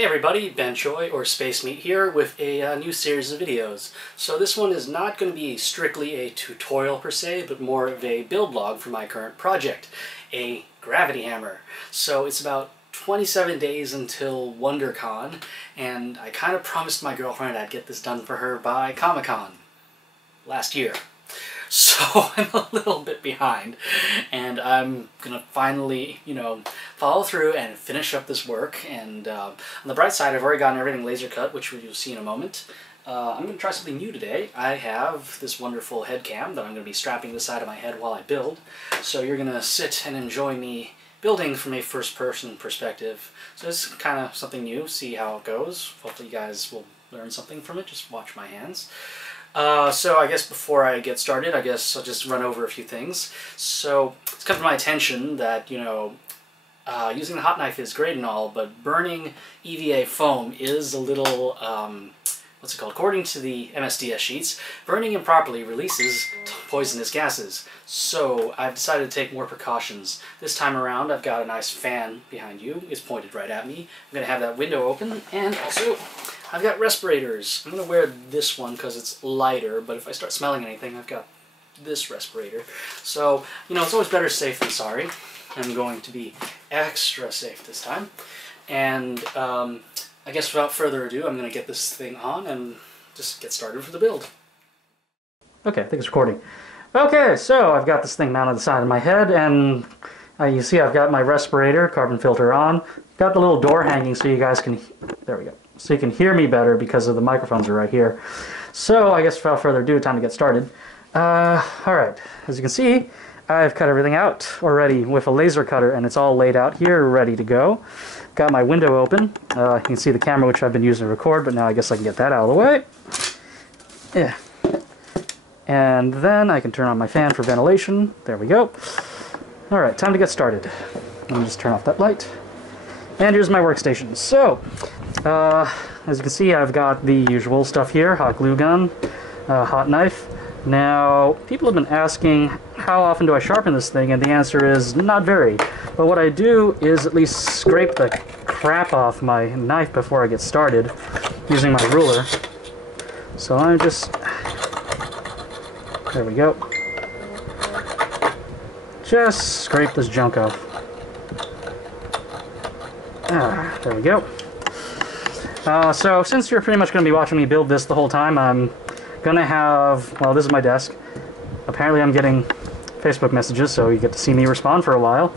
Hey everybody, Ben Choi or Space Meat here with a new series of videos. So this one is not going to be strictly a tutorial per se, but more of a build log for my current project, a gravity hammer. So it's about 27 days until WonderCon, and I kind of promised my girlfriend I'd get this done for her by Comic-Con last year. So I'm a little bit behind, and I'm gonna finally, follow through and finish up this work. And on the bright side, I've already gotten everything laser cut, which you'll see in a moment. I'm gonna try something new today. I have this wonderful head cam that I'm gonna be strapping to the side of my head while I build. So you're gonna sit and enjoy me building from a first-person perspective. So it's kind of something new, see how it goes. Hopefully you guys will learn something from it, just watch my hands. So I guess before I get started, I guess I'll just run over a few things. So it's come to my attention that, using the hot knife is great and all, but burning EVA foam is a little, what's it called? According to the MSDS sheets, burning improperly releases poisonous gases. So I've decided to take more precautions. This time around, I've got a nice fan behind you. It's pointed right at me. I'm going to have that window open, and also I've got respirators. I'm going to wear this one because it's lighter, but if I start smelling anything, I've got this respirator. So, it's always better safe than sorry. I'm going to be extra safe this time. And I guess without further ado, I'm going to get this thing on and just get started for the build. Okay, I think it's recording. Okay, so I've got this thing mounted on the side of my head, and you see I've got my respirator, carbon filter on. Got the little door hanging so you guys can, there we go. So you can hear me better because of the microphones are right here. So I guess without further ado, time to get started. Alright, as you can see, I've cut everything out already with a laser cutter, and it's all laid out here, ready to go. Got my window open. You can see the camera which I've been using to record, but now I guess I can get that out of the way. Yeah. And then I can turn on my fan for ventilation. There we go. Alright, time to get started. Let me just turn off that light. And here's my workstation. So, as you can see, I've got the usual stuff here. Hot glue gun, hot knife. Now, people have been asking, how often do I sharpen this thing? And the answer is, not very. But what I do is at least scrape the crap off my knife before I get started using my ruler. So I just... there we go. Just scrape this junk off. There we go. So since you're pretty much going to be watching me build this the whole time, I'm going to have, well, this is my desk. Apparently I'm getting Facebook messages, so you get to see me respond for a while.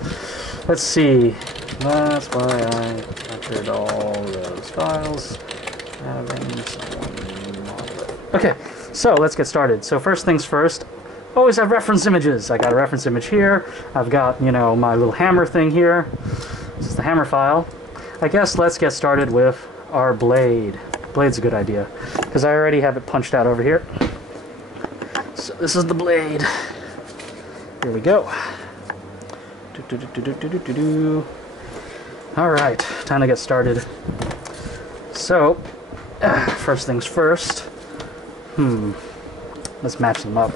Let's see. That's why I captured all those files. Okay, so let's get started. So first things first, always have reference images. I got a reference image here. I've got, my little hammer thing here. This is the hammer file. I guess let's get started with our blade. Blade's a good idea, because I already have it punched out over here. So this is the blade. Here we go. Alright, time to get started. So, first things first. Let's match them up.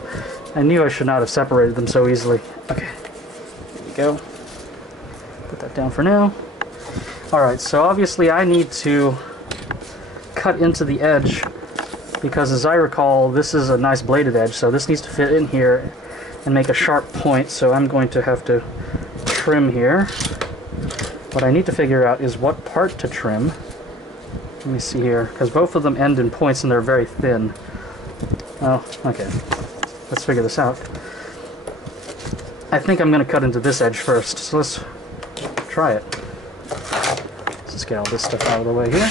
I knew I should not have separated them so easily. Okay, here we go. Put that down for now. Alright, so obviously I need to cut into the edge, because as I recall, this is a nice bladed edge, so this needs to fit in here and make a sharp point, so I'm going to have to trim here. What I need to figure out is what part to trim. Let me see here, because both of them end in points and they're very thin. Oh, okay. Let's figure this out. I think I'm going to cut into this edge first, so let's try it. Let's just get all this stuff out of the way here.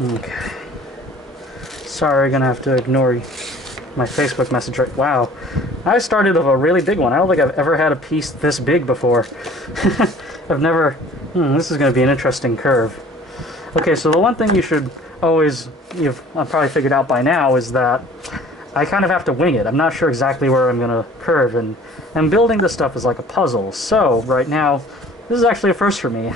Okay. Sorry, gonna have to ignore my Facebook message right. Wow. I started with a really big one. I don't think I've ever had a piece this big before. I've never... this is gonna be an interesting curve. Okay, so the one thing you should always... I've probably figured out by now is that I kind of have to wing it. I'm not sure exactly where I'm gonna curve, and building this stuff is like a puzzle. So, right now, this is actually a first for me.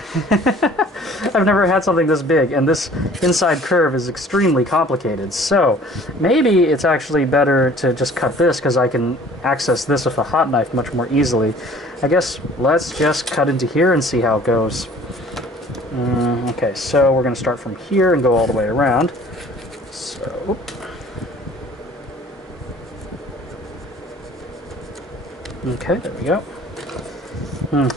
I've never had something this big, and this inside curve is extremely complicated. So maybe it's actually better to just cut this, because I can access this with a hot knife much more easily. I guess let's just cut into here and see how it goes. Okay, so we're going to start from here and go all the way around. So... Okay, there we go.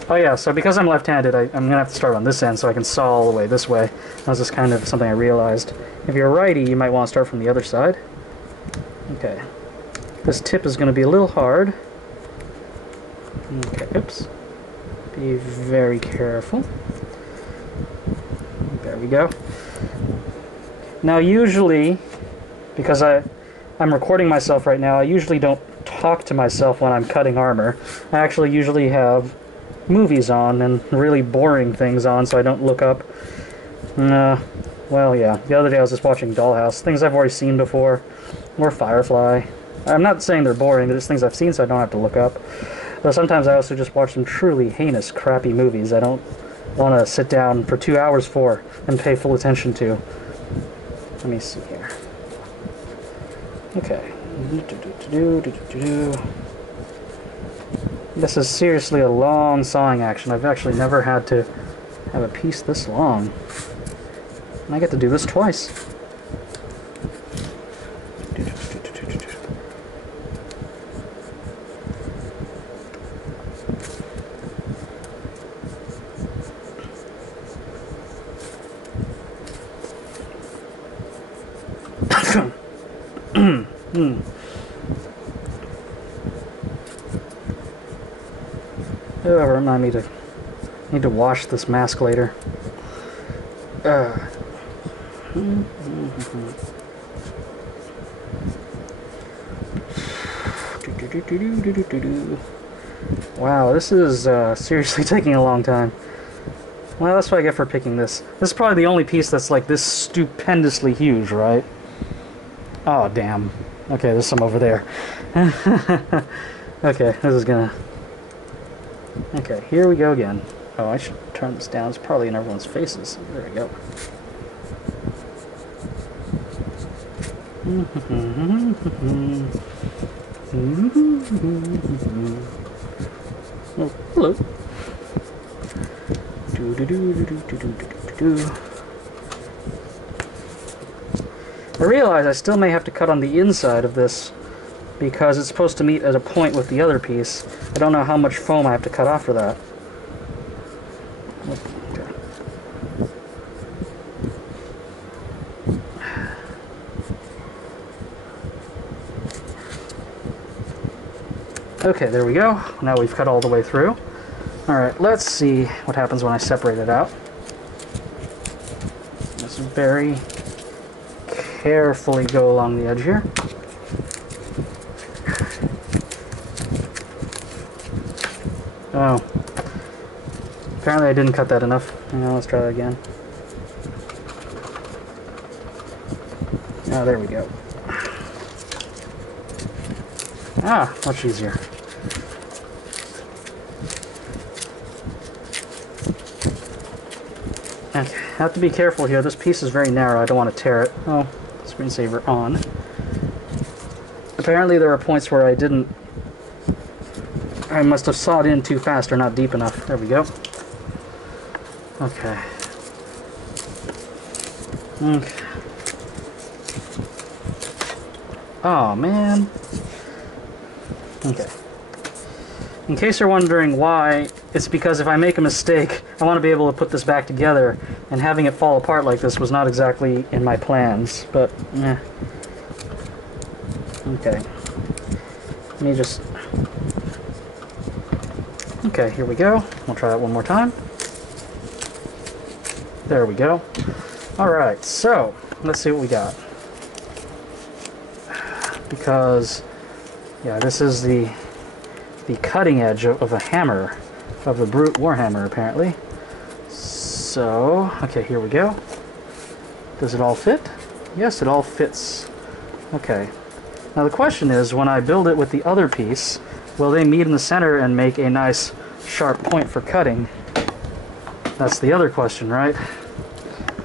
Oh yeah, so because I'm left-handed, I'm going to have to start on this end so I can saw all the way this way. That's just kind of something I realized. If you're a righty, you might want to start from the other side. Okay. This tip is going to be a little hard. Okay, oops. Be very careful. There we go. Now usually, because I'm recording myself right now, I usually don't talk to myself when I'm cutting armor. I actually usually have movies on and really boring things on so I don't look up. Well, yeah. The other day I was just watching Dollhouse. Things I've already seen before. Or Firefly. I'm not saying they're boring, they're just things I've seen so I don't have to look up. But sometimes I also just watch some truly heinous, crappy movies I don't want to sit down for 2 hours for and pay full attention to. Let me see here. Okay. This is seriously a long sawing action. I've actually never had to have a piece this long. And I get to do this twice. Remind me to need to wash this mask later. Wow, this is seriously taking a long time. Well, that's what I get for picking this. This is probably the only piece that's like this stupendously huge, right? Oh, damn. Okay, there's some over there. Okay, this is gonna... Okay, here we go again. Oh, I should turn this down. It's probably in everyone's faces. There we go. Oh, hello. I realize I still may have to cut on the inside of this because it's supposed to meet at a point with the other piece. I don't know how much foam I have to cut off for that. Okay, there we go. Now we've cut all the way through. Alright, let's see what happens when I separate it out. Just very carefully go along the edge here. Oh. Apparently I didn't cut that enough. Hang on, let's try that again. Oh, there we go. Ah, much easier. Okay, I have to be careful here. This piece is very narrow. I don't want to tear it. Oh, screensaver on. Apparently there are points where I must have sawed in too fast or not deep enough. There we go. Okay. Okay. Oh, man. Okay. In case you're wondering why, it's because if I make a mistake, I want to be able to put this back together, and having it fall apart like this was not exactly in my plans, but, eh. Okay. Let me just... Okay, here we go. We'll try that one more time. There we go. Alright, so, let's see what we got. Because, yeah, this is the cutting edge of a hammer, of the Brute Warhammer, apparently. So, okay, here we go. Does it all fit? Yes, it all fits. Okay. Now the question is, when I build it with the other piece, will they meet in the center and make a nice sharp point for cutting? That's the other question, right?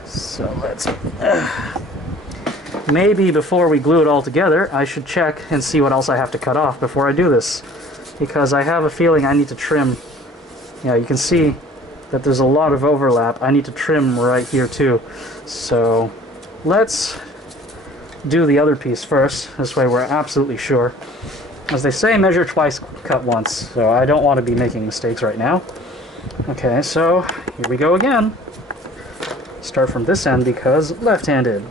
So let's... Maybe before we glue it all together, I should check and see what else I have to cut off before I do this. Because I have a feeling I need to trim... Yeah, you can see that there's a lot of overlap. I need to trim right here too. So let's do the other piece first. This way we're absolutely sure. As they say, measure twice, cut once. So I don't want to be making mistakes right now. Okay, so here we go again. Start from this end because left-handed.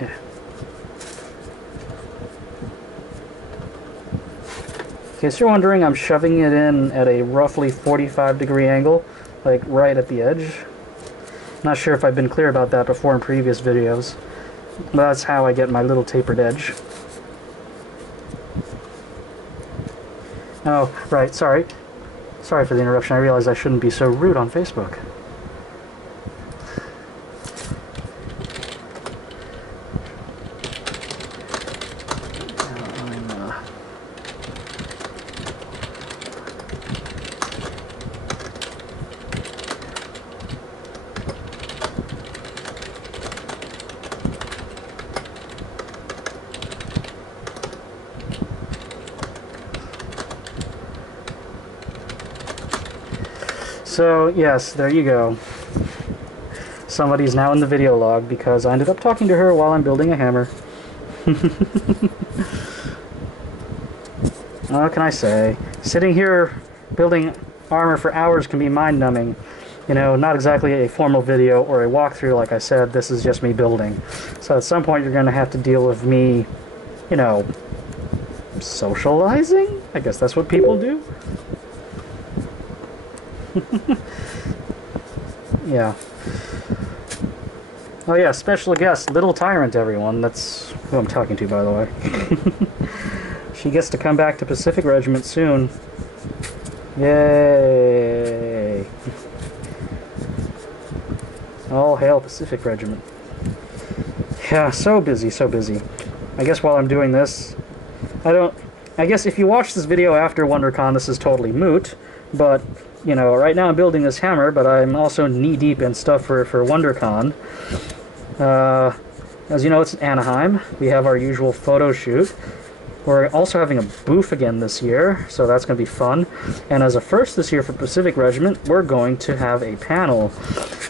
Yeah. In case you're wondering, I'm shoving it in at a roughly 45-degree angle, like right at the edge. Not sure if I've been clear about that before in previous videos, but that's how I get my little tapered edge. Oh, right, sorry. Sorry for the interruption. I realized I shouldn't be so rude on Facebook. So, yes, there you go. Somebody's now in the video log because I ended up talking to her while I'm building a hammer. What can I say? Sitting here building armor for hours can be mind-numbing. You know, not exactly a formal video or a walkthrough, like I said. This is just me building. So at some point you're going to have to deal with me, you know, socializing? I guess that's what people do. Yeah. Oh yeah, special guest, Little Tyrant, everyone. That's who I'm talking to, by the way. She gets to come back to Pacific Regiment soon. Yay! All hail Pacific Regiment. Yeah, so busy, so busy. I guess while I'm doing this, I guess if you watch this video after WonderCon, this is totally moot, but you know, right now I'm building this hammer, but I'm also knee-deep in stuff for WonderCon. As you know, it's in Anaheim. We have our usual photo shoot. We're also having a booth again this year, so that's going to be fun. And as a first this year for Pacific Regiment, we're going to have a panel.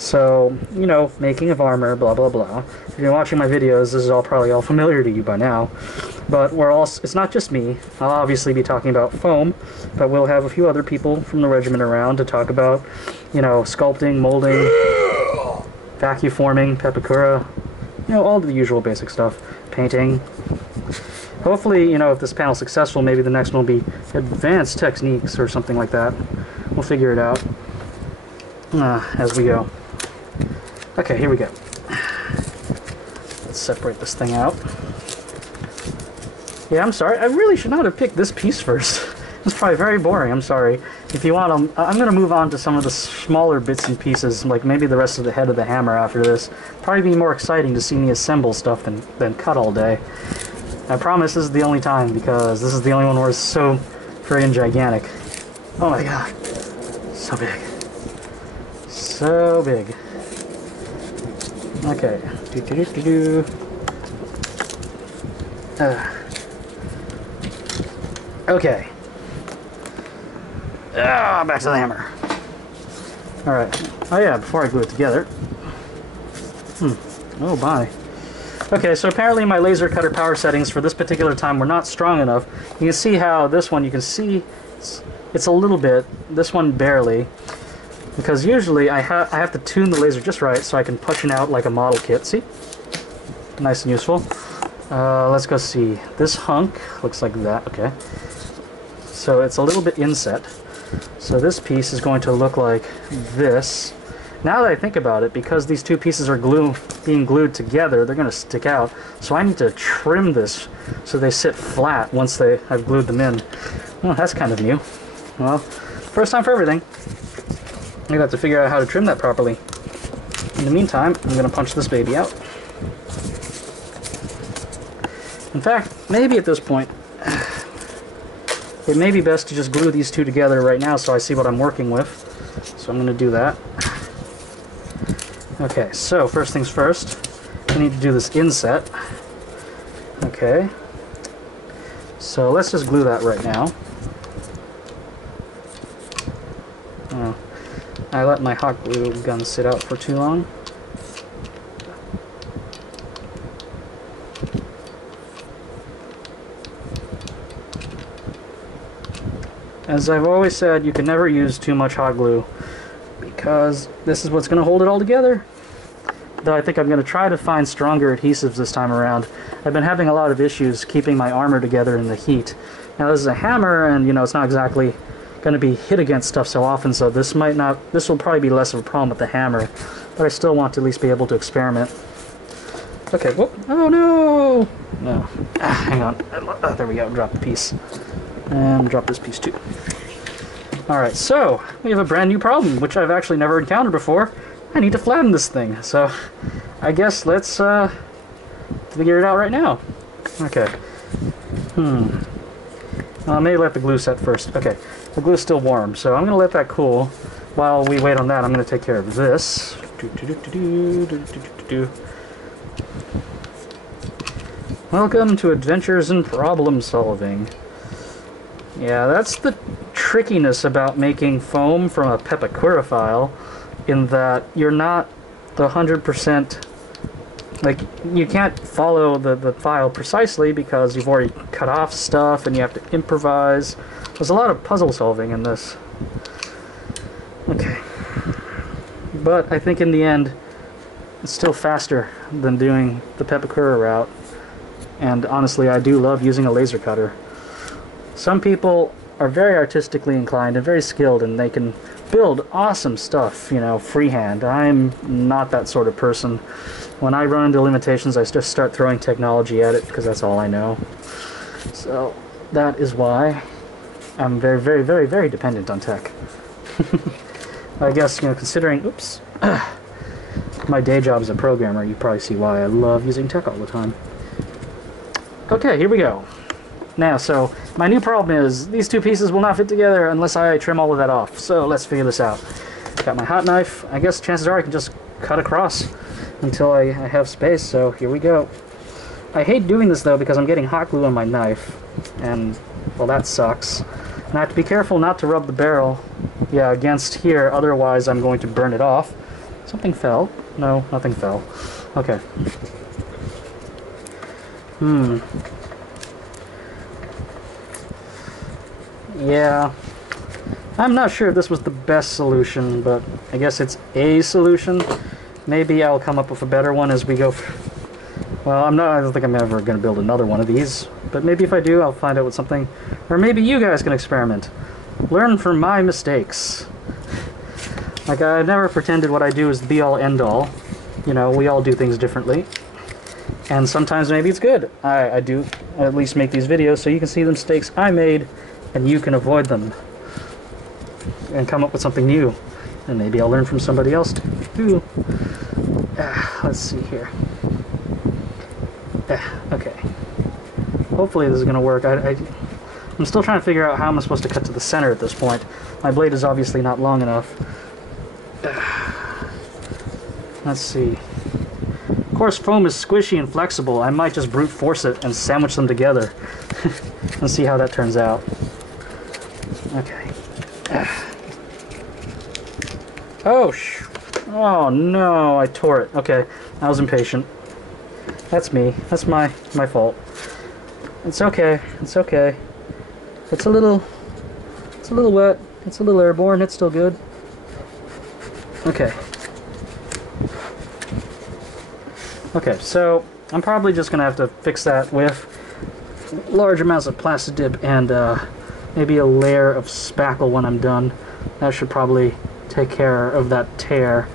So, you know, making of armor, blah, blah, blah. If you're watching my videos, this is all probably all familiar to you by now. But we're also, it's not just me. I'll obviously be talking about foam, but we'll have a few other people from the regiment around to talk about, you know, sculpting, molding, vacuum forming, pepakura, you know, all the usual basic stuff, painting. Hopefully, you know, if this panel's successful, maybe the next one will be advanced techniques or something like that. We'll figure it out as we go. Okay, here we go. Let's separate this thing out. Yeah, I'm sorry. I really should not have picked this piece first. It's probably very boring. I'm sorry. If you want, I'm going to move on to some of the smaller bits and pieces, like maybe the rest of the head of the hammer after this. Probably be more exciting to see me assemble stuff than cut all day. I promise this is the only time, because this is the only one where it's so friggin' gigantic. Oh my god. So big. So big. Okay. Okay. Back to the hammer. Alright. Oh yeah, before I glue it together. Oh my. Okay, so apparently my laser cutter power settings for this particular time were not strong enough. You can see how this one, you can see it's a little bit, this one barely. Because usually I have to tune the laser just right so I can push it out like a model kit. See? Nice and useful. Let's go see. This hunk looks like that. Okay. So it's a little bit inset. So this piece is going to look like this. Now that I think about it, because these two pieces are being glued together, they're going to stick out. So I need to trim this so they sit flat once I've glued them in. Well, that's kind of new. Well, first time for everything. I'm going to have to figure out how to trim that properly. In the meantime, I'm going to punch this baby out. In fact, maybe at this point, it may be best to just glue these two together right now so I see what I'm working with. So I'm going to do that. Okay, so first things first, I need to do this inset. Okay, so let's just glue that right now. Oh, I let my hot glue gun sit out for too long. As I've always said, you can never use too much hot glue because this is what's going to hold it all together. Though I think I'm going to try to find stronger adhesives this time around. I've been having a lot of issues keeping my armor together in the heat. Now this is a hammer, and you know it's not exactly going to be hit against stuff so often, so this will probably be less of a problem with the hammer, but I still want to at least be able to experiment. Okay, whoop, oh no! No, hang on, there we go, drop the piece. And drop this piece too. Alright, so we have a brand new problem, which I've actually never encountered before. I need to flatten this thing, so I guess let's figure it out right now. Okay. I may let the glue set first. Okay, the glue's still warm, so I'm going to let that cool. While we wait on that, I'm going to take care of this. Welcome to Adventures in Problem Solving. Yeah, that's the trickiness about making foam from a pepacurifile, in that you're not the 100%, like, you can't follow the file precisely because you've already cut off stuff and you have to improvise. There's a lot of puzzle solving in this. Okay. But I think in the end, it's still faster than doing the pepacura route. And honestly, I do love using a laser cutter. Some people are very artistically inclined and very skilled, and they can build awesome stuff, you know, freehand. I'm not that sort of person. When I run into limitations, I just start throwing technology at it because that's all I know. So that is why I'm very, very, very, very dependent on tech. I guess, you know, considering, oops, my day job as a programmer, you probably see why I love using tech all the time. Okay, here we go. Now, so my new problem is these two pieces will not fit together unless I trim all of that off. So let's figure this out. Got my hot knife. I guess chances are I can just cut across until I have space. So here we go. I hate doing this though because I'm getting hot glue on my knife, and well, that sucks. And I have to be careful not to rub the barrel, yeah, against here. Otherwise, I'm going to burn it off. Something fell. No, nothing fell. Okay. Yeah, I'm not sure if this was the best solution, but I guess it's a solution. Maybe I'll come up with a better one as we go. Well, I don't think I'm ever going to build another one of these, but maybe if I do, I'll find out with something. Or maybe you guys can experiment. Learn from my mistakes. Like, I never pretended what I do is the be-all, end-all. You know, we all do things differently. And sometimes maybe it's good. I do at least make these videos so you can see the mistakes I made, and you can avoid them and come up with something new, and maybe I'll learn from somebody else too. Let's see here. Okay, hopefully this is gonna work. I'm still trying to figure out how I'm supposed to cut to the center at this point. My blade is obviously not long enough. Let's see. Of course, foam is squishy and flexible. I might just brute force it and sandwich them together and see how that turns out. Okay. Oh no, I tore it. Okay, I was impatient. That's me. That's my fault. It's okay. It's okay. It's a little wet. It's a little airborne. It's still good. Okay. Okay, so I'm probably just gonna have to fix that with large amounts of plastic dip and maybe a layer of spackle when I'm done. That should probably take care of that tear.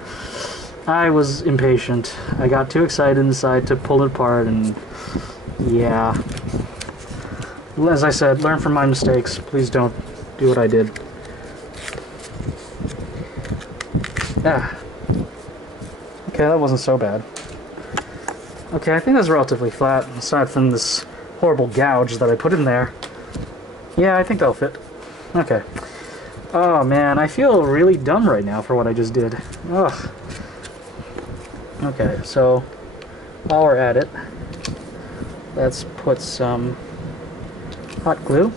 I was impatient. I got too excited and decided to pull it apart, and yeah. As I said, learn from my mistakes. Please don't do what I did. Okay, that wasn't so bad. Okay, I think that's relatively flat, aside from this horrible gouge that I put in there. Yeah, I think that'll fit. Okay. Oh man, I feel really dumb right now for what I just did. Ugh. Okay, so while we're at it, let's put some hot glue.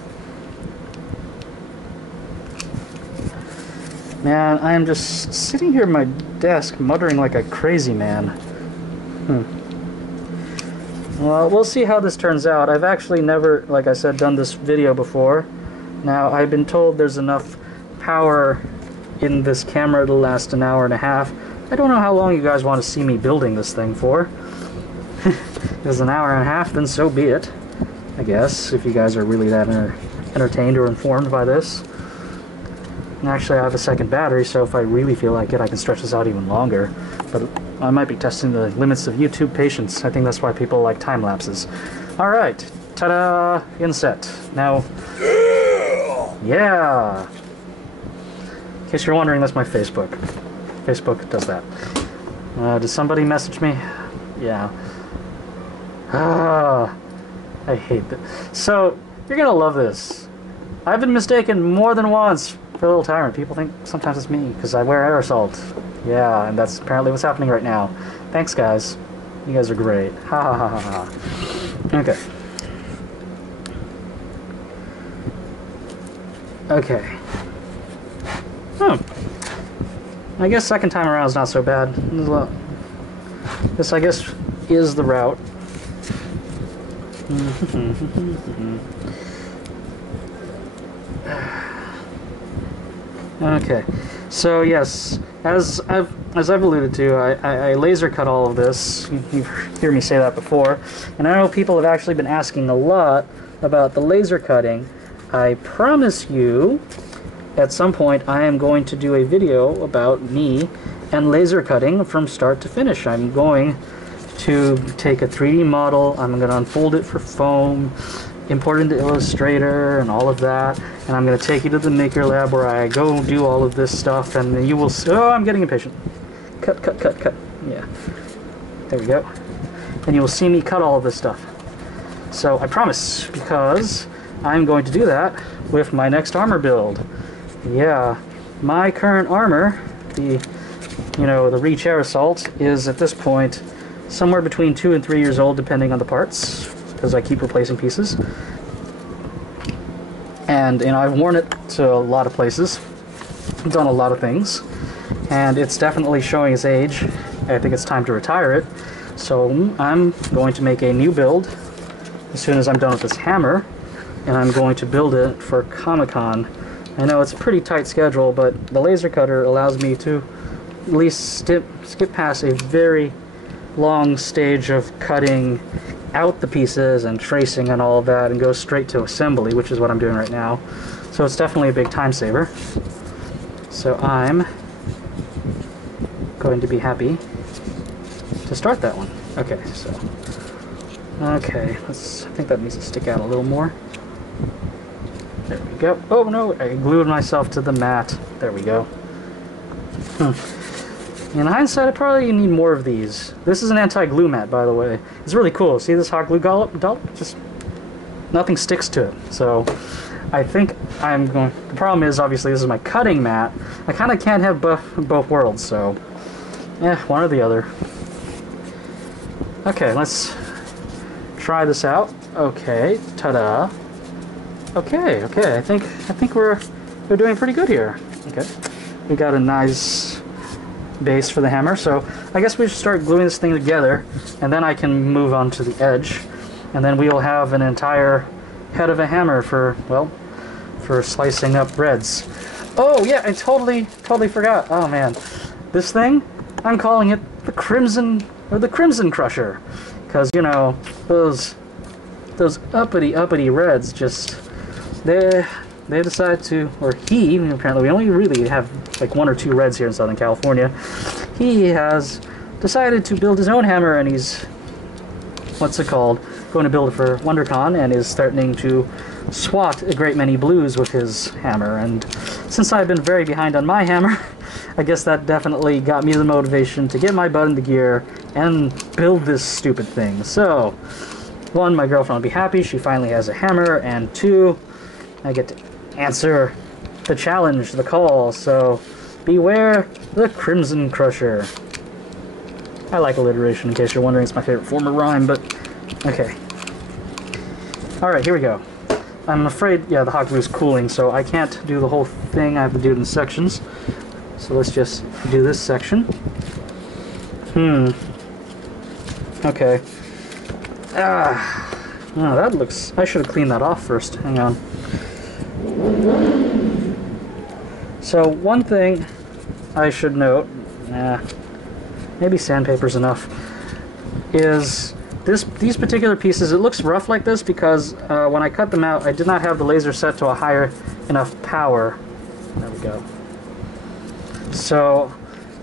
Man, I am just sitting here at my desk muttering like a crazy man. Well, we'll see how this turns out. I've actually never, like I said, done this video before. Now, I've been told there's enough power in this camera to last an hour and a half. I don't know how long you guys want to see me building this thing for. If it's an hour and a half, then so be it. I guess, if you guys are really that entertained or informed by this. And actually, I have a second battery, so if I really feel like it, I can stretch this out even longer. But I might be testing the limits of YouTube patience. I think that's why people like time lapses. Alright, ta-da! Inset. Now, yeah! In case you're wondering, that's my Facebook. Facebook does that. Did somebody message me? Yeah. I hate that. So, you're gonna love this. I've been mistaken more than once for a little tyrant. People think sometimes it's me, because I wear air salt. Yeah, and that's apparently what's happening right now. Thanks, guys. You guys are great. Ha ha ha ha ha. Okay. Okay. I guess second time around is not so bad. This, I guess, is the route. Okay, so yes, as I've alluded to, I laser cut all of this. You've heard me say that before, and I know people have actually been asking a lot about the laser cutting. I promise you, at some point, I am going to do a video about me and laser cutting from start to finish. I'm going to take a 3D model, I'm going to unfold it for foam, import it into Illustrator and all of that, and I'm going to take you to the Maker Lab where I go do all of this stuff, and you will see. Oh, I'm getting impatient. Cut, cut, cut, cut. Yeah. There we go. And you will see me cut all of this stuff. So I promise, because I'm going to do that with my next armor build. Yeah, my current armor, the Reach Air Assault, is at this point somewhere between 2 and 3 years old, depending on the parts, because I keep replacing pieces. And I've worn it to a lot of places, done a lot of things, and it's definitely showing its age. I think it's time to retire it. So I'm going to make a new build as soon as I'm done with this hammer, and I'm going to build it for Comic-Con. I know it's a pretty tight schedule, but the laser cutter allows me to at least skip past a very long stage of cutting out the pieces and tracing and all of that and go straight to assembly, which is what I'm doing right now. So it's definitely a big time saver. So I'm going to be happy to start that one. Okay, so okay, I think that needs to stick out a little more. There we go. Oh no, I glued myself to the mat. There we go. In hindsight, I probably need more of these. This is an anti-glue mat, by the way. It's really cool. See this hot glue dollop? Just nothing sticks to it. So I think I'm going. The problem is, obviously, this is my cutting mat. I kind of can't have both worlds, so one or the other. Okay, let's try this out. Okay, ta-da. Okay, I think we're doing pretty good here. Okay, we got a nice base for the hammer, so I guess we should start gluing this thing together, and then I can move on to the edge, and then we will have an entire head of a hammer for slicing up breads. Oh yeah, I totally forgot. Oh man, this thing, I'm calling it the Crimson Crusher, because those uppity reds just they decide to, or he, apparently we only really have like 1 or 2 reds here in Southern California. He has decided to build his own hammer, and he's, going to build it for WonderCon, and is threatening to swat a great many blues with his hammer. And since I've been very behind on my hammer, I guess that definitely got me the motivation to get my butt into gear and build this stupid thing. So, 1, my girlfriend will be happy, she finally has a hammer, and 2, I get to answer the challenge, the call, so beware the Crimson Crusher. I like alliteration, in case you're wondering. It's my favorite form of rhyme, but okay. Alright, here we go. I'm afraid, yeah, the hot glue is cooling, so I can't do the whole thing. I have to do it in sections. So let's just do this section. Okay. Oh, that looks... I should have cleaned that off first. Hang on. So, one thing I should note, maybe sandpaper's enough, is these particular pieces, it looks rough like this because when I cut them out, I did not have the laser set to a higher enough power. There we go. So,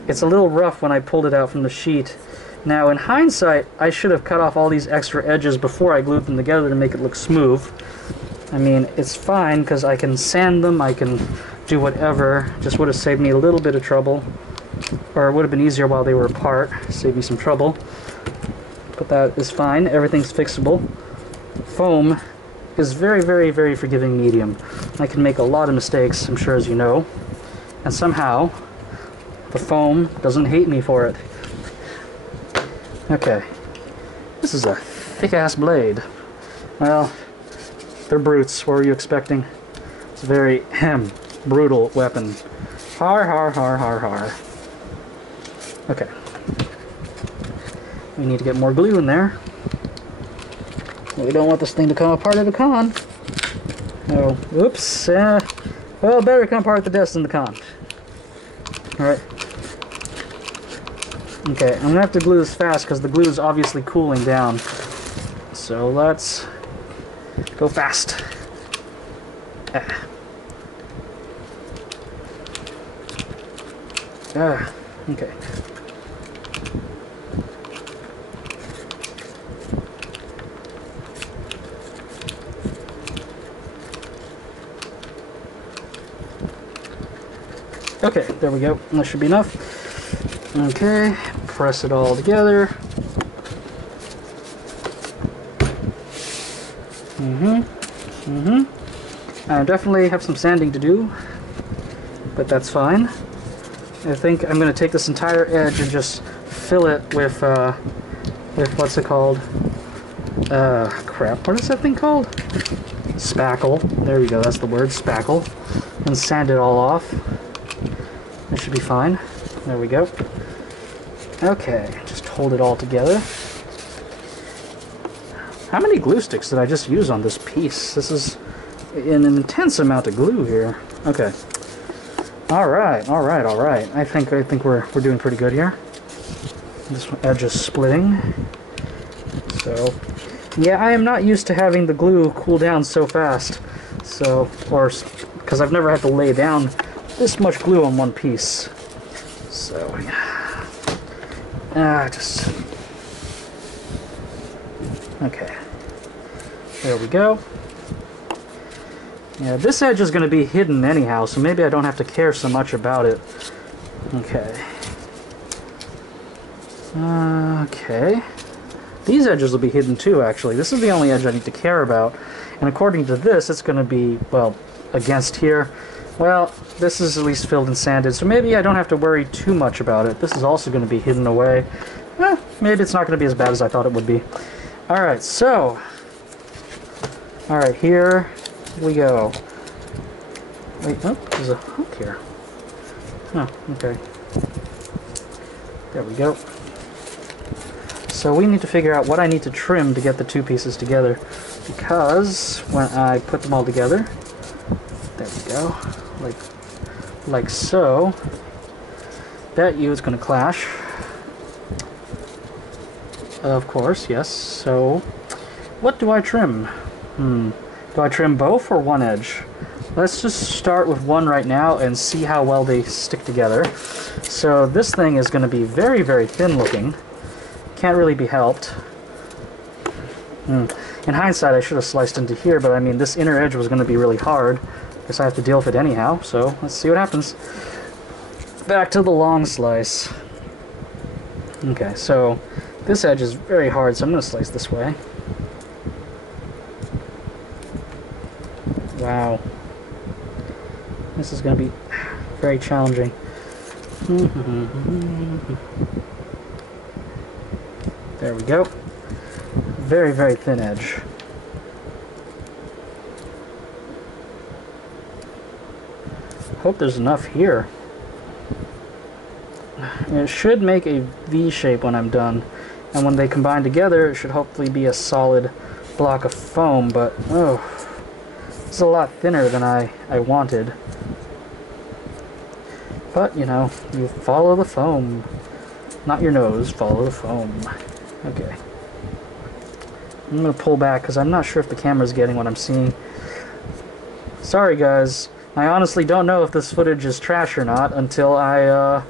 it's a little rough when I pulled it out from the sheet. Now, in hindsight, I should have cut off all these extra edges before I glued them together to make it look smooth. I mean, it's fine because I can sand them, I can do whatever. Just would have saved me a little bit of trouble. Or it would have been easier while they were apart, saved me some trouble. But that is fine, everything's fixable. Foam is very, very, very forgiving medium. I can make a lot of mistakes, I'm sure, as you know. And somehow, the foam doesn't hate me for it. Okay, this is a thick-ass blade. Well, they're brutes. What were you expecting? It's a very brutal weapon. Har, har, har, har, har. Okay. We need to get more glue in there. We don't want this thing to come apart at the con. Oh, oops. Well, better come apart at the desk than the con. Alright. Okay, I'm gonna have to glue this fast because the glue is obviously cooling down. So let's go fast. Okay. Okay, there we go. That should be enough. Okay, press it all together. I definitely have some sanding to do, but that's fine. I think I'm going to take this entire edge and just fill it with what's it called? Crap, what is that thing called? Spackle. There we go, that's the word, spackle. And sand it all off. It should be fine. There we go. Okay, just hold it all together. How many glue sticks did I just use on this piece? This is an intense amount of glue here. Okay. Alright. I think we're doing pretty good here. This edge is splitting. So, yeah, I am not used to having the glue cool down so fast. So, or, because I've never had to lay down this much glue on one piece. So, just... Okay. There we go. Yeah, this edge is going to be hidden anyhow, so maybe I don't have to care so much about it. Okay. Okay. These edges will be hidden too, actually. This is the only edge I need to care about. And according to this, it's going to be, well, against here. Well, this is at least filled and sanded, so maybe I don't have to worry too much about it. This is also going to be hidden away. Maybe it's not going to be as bad as I thought it would be. Alright, so... Alright, here we go. Wait, oh, there's a hook here. Oh, okay. There we go. So we need to figure out what I need to trim to get the two pieces together. Because when I put them all together... There we go. Like so. Bet you it's going to clash. Of course, yes. So, what do I trim? Do I trim both or one edge? Let's just start with one right now and see how well they stick together. So this thing is going to be very, very thin looking. Can't really be helped. In hindsight, I should have sliced into here, but I mean, this inner edge was going to be really hard. Guess I have to deal with it anyhow, so let's see what happens. Back to the long slice. Okay, so this edge is very hard, so I'm going to slice this way. Wow. This is going to be very challenging. There we go. Very, very thin edge. Hope there's enough here. It should make a V shape when I'm done, and when they combine together it should hopefully be a solid block of foam, but oh, it's a lot thinner than I wanted. But, you know, you follow the foam. Not your nose, follow the foam. Okay. I'm going to pull back because I'm not sure if the camera's getting what I'm seeing. Sorry guys, I honestly don't know if this footage is trash or not until I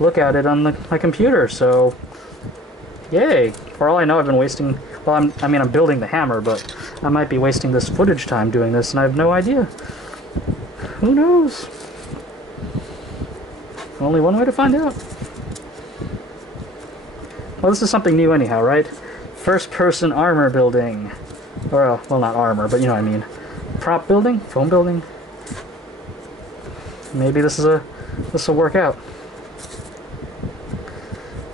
look at it on my computer, so yay. For all I know, I've been wasting, well, I'm building the hammer, but I might be wasting this footage time doing this and I have no idea. Who knows? Only one way to find out. Well, this is something new anyhow, right? First-person armor building. Or, well, not armor, but you know what I mean. Prop building? Foam building? Maybe this will work out.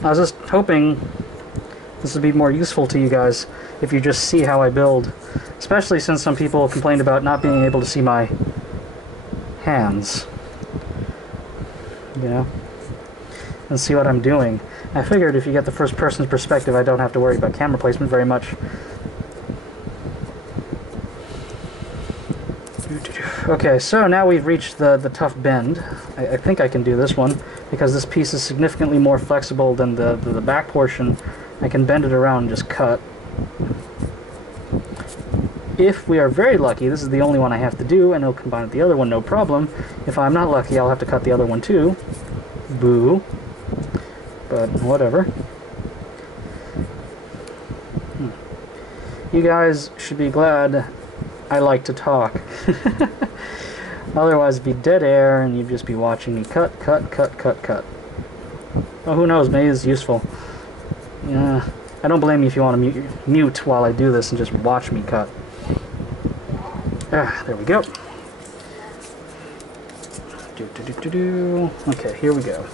I was just hoping this would be more useful to you guys if you just see how I build. Especially since some people complained about not being able to see my hands. You know? And see what I'm doing. I figured if you get the first person's perspective, I don't have to worry about camera placement very much. Okay, so now we've reached the tough bend. I think I can do this one, because this piece is significantly more flexible than the back portion. I can bend it around and just cut. If we are very lucky, this is the only one I have to do, and it'll combine with the other one, no problem. If I'm not lucky, I'll have to cut the other one too. Boo. But whatever. You guys should be glad I like to talk. Otherwise it'd be dead air and you'd just be watching me cut. Well, who knows, maybe it's useful. Yeah, I don't blame you if you want to mute while I do this and just watch me cut. There we go. Okay, here we go.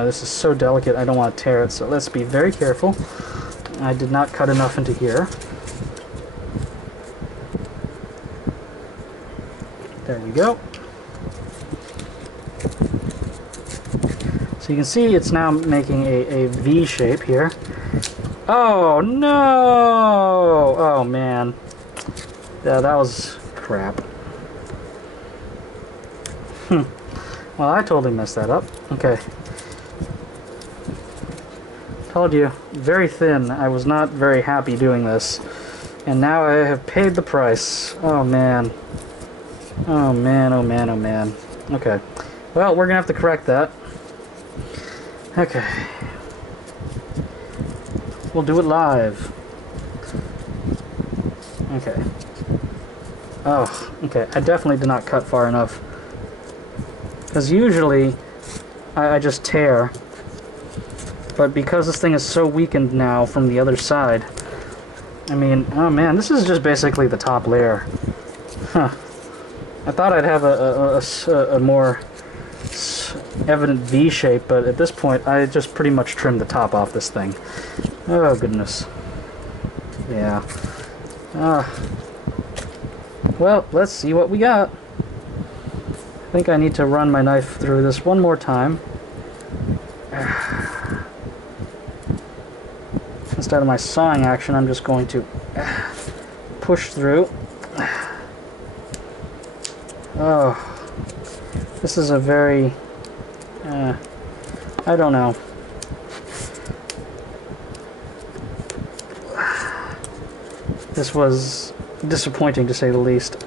This is so delicate, I don't want to tear it, so let's be very careful. I did not cut enough into here. There we go. So you can see it's now making a V shape here. Oh no! Oh man. Yeah, that was crap. Well, I totally messed that up. Okay. Told you, very thin. I was not very happy doing this. And now I have paid the price. Oh man. Oh man, oh man, oh man. Okay. Well, we're gonna have to correct that. Okay. We'll do it live. Okay. Oh, okay. I definitely did not cut far enough. Because usually, I just tear. But because this thing is so weakened now from the other side, I mean, oh man, this is just basically the top layer. Huh. I thought I'd have a more evident V shape, but at this point, I just pretty much trimmed the top off this thing. Oh, goodness. Yeah. Well, let's see what we got. I think I need to run my knife through this one more time. Instead of my sawing action, I'm just going to push through. Oh, this is a very, I don't know. This was disappointing to say the least.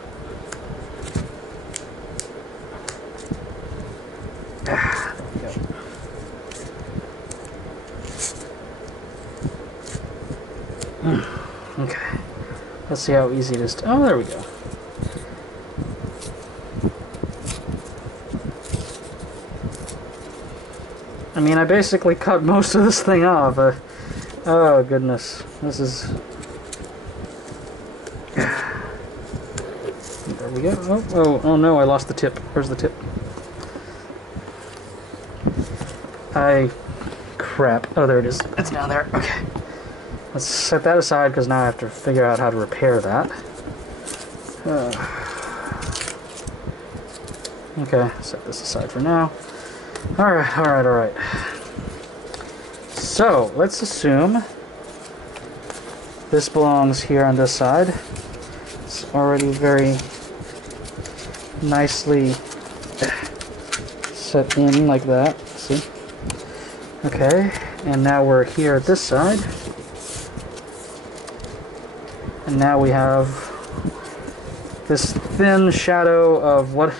Okay, let's see how easy it is to... Oh, there we go. I mean, I basically cut most of this thing off. Oh, goodness. This is... There we go. Oh no, I lost the tip. Where's the tip? Crap. Oh, there it is. It's down there. Okay. Let's set that aside, because now I have to figure out how to repair that. Okay, set this aside for now. Alright. So, let's assume this belongs here on this side. It's already very nicely set in like that. See? Okay, and now we're here at this side. And now we have this thin shadow of what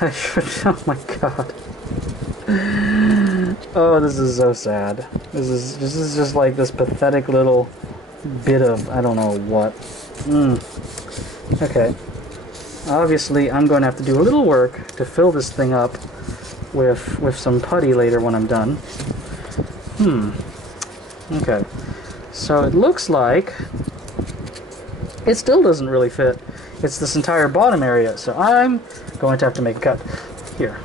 I should... Oh my god. Oh, this is so sad. This is just like this pathetic little bit of I don't know what. Okay. Obviously, I'm going to have to do a little work to fill this thing up with some putty later when I'm done. Okay. So it looks like it still doesn't really fit. It's this entire bottom area, so I'm going to have to make a cut here.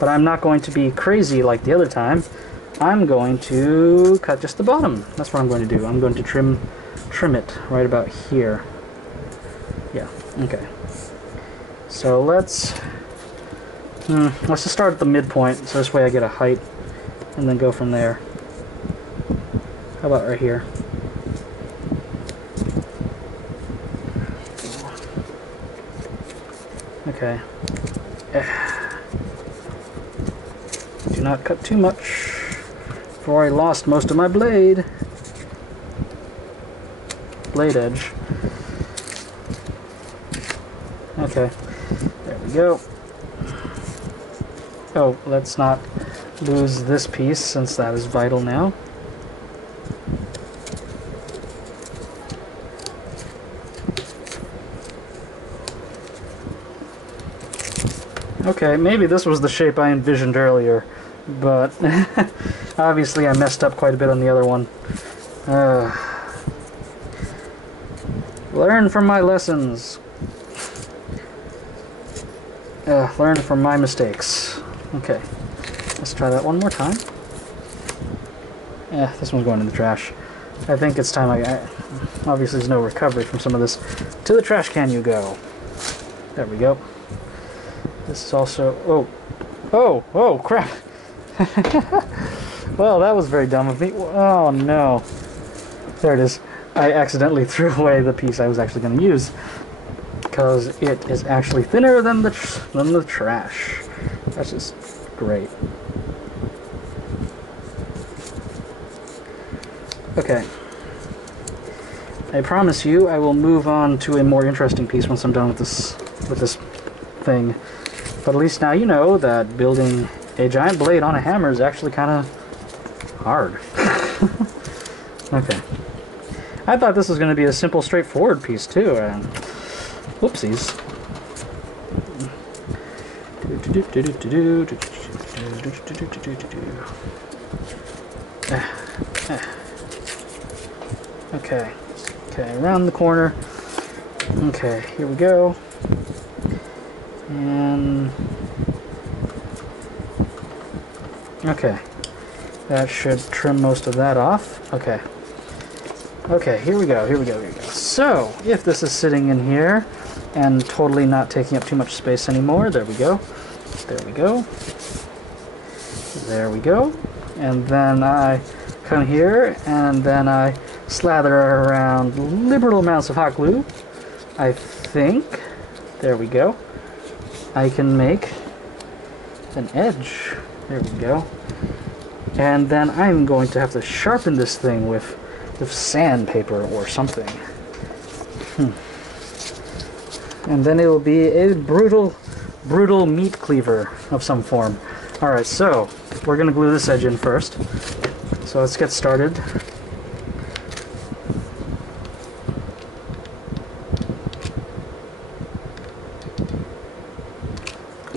But I'm not going to be crazy like the other time. I'm going to cut just the bottom. That's what I'm going to do. I'm going to trim it right about here. Yeah, okay. So let's just start at the midpoint, so this way I get a height, and then go from there. How about right here? Okay. Do not cut too much, before I lost most of my blade edge. Okay, there we go. Oh, let's not lose this piece, since that is vital now. Okay, maybe this was the shape I envisioned earlier, but obviously I messed up quite a bit on the other one. Learn from my lessons. Learn from my mistakes. Okay, let's try that one more time. This one's going in the trash. I think it's time obviously there's no recovery from some of this. To the trash can you go. There we go. This is also... Oh, crap. Well, that was very dumb of me. Oh, no. There it is. I accidentally threw away the piece I was actually going to use, because it is actually thinner than the trash. That's just great. Okay. I promise you I will move on to a more interesting piece once I'm done with this thing. But at least now you know that building a giant blade on a hammer is actually kind of hard. Okay. I thought this was going to be a simple, straightforward piece too. Whoopsies. Okay. Okay, around the corner. Okay, here we go. And okay, that should trim most of that off. Okay. Okay, here we go. So, if this is sitting in here and totally not taking up too much space anymore, there we go. And then I come here and then I slather around liberal amounts of hot glue. I think, there we go, I can make an edge. There we go. And then I'm going to have to sharpen this thing with sandpaper or something. And then it'll be a brutal meat cleaver of some form. Alright, so we're going to glue this edge in first. So let's get started.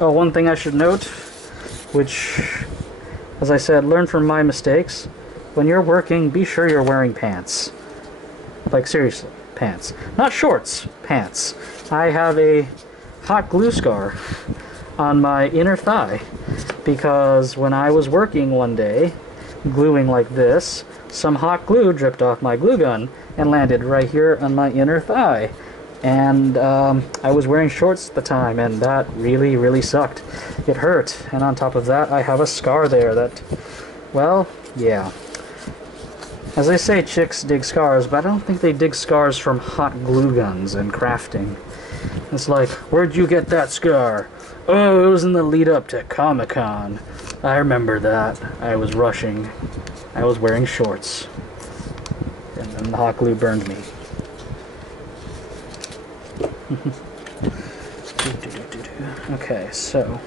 Oh, one thing I should note, which as I said, learn from my mistakes. When you're working, be sure you're wearing pants. Like, seriously, pants. Not shorts, pants. I have a hot glue scar on my inner thigh because when I was working one day, gluing like this, some hot glue dripped off my glue gun and landed right here on my inner thigh. And I was wearing shorts at the time, and that really, really sucked. It hurt, and on top of that, I have a scar there that, well, yeah. As they say, chicks dig scars, but I don't think they dig scars from hot glue guns and crafting. It's like, where'd you get that scar? Oh, it was in the lead up to Comic-Con. I remember that. I was rushing. I was wearing shorts. And then the hot glue burned me. Okay, so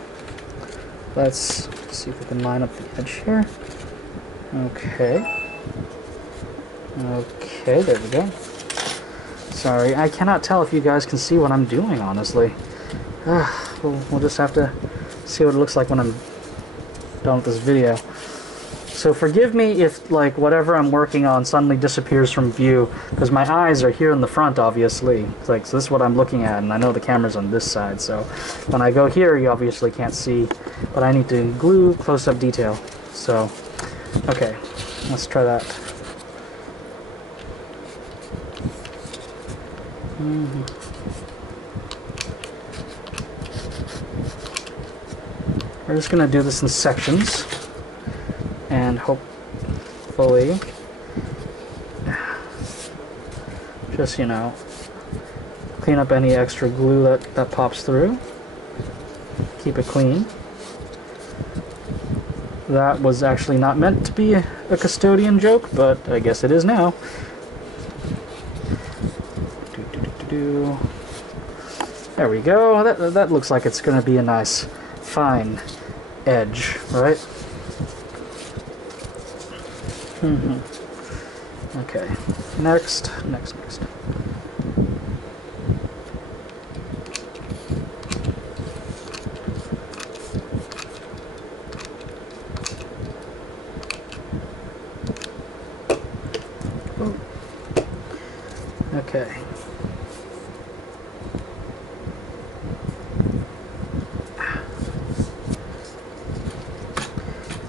let's see if we can line up the edge here. Okay. Okay, there we go. Sorry, I cannot tell if you guys can see what I'm doing, honestly. We'll just have to see what it looks like when I'm done with this video. So forgive me if, like, whatever I'm working on suddenly disappears from view, because my eyes are here in the front, obviously. It's like, so this is what I'm looking at, and I know the camera's on this side, so when I go here, you obviously can't see, but I need to glue close-up detail. So, okay, let's try that. We're just going to do this in sections, and hopefully, just, you know, clean up any extra glue that pops through. Keep it clean. That was actually not meant to be a custodian joke, but I guess it is now. There we go. That looks like it's going to be a nice, fine edge, right? Okay. Next. Okay.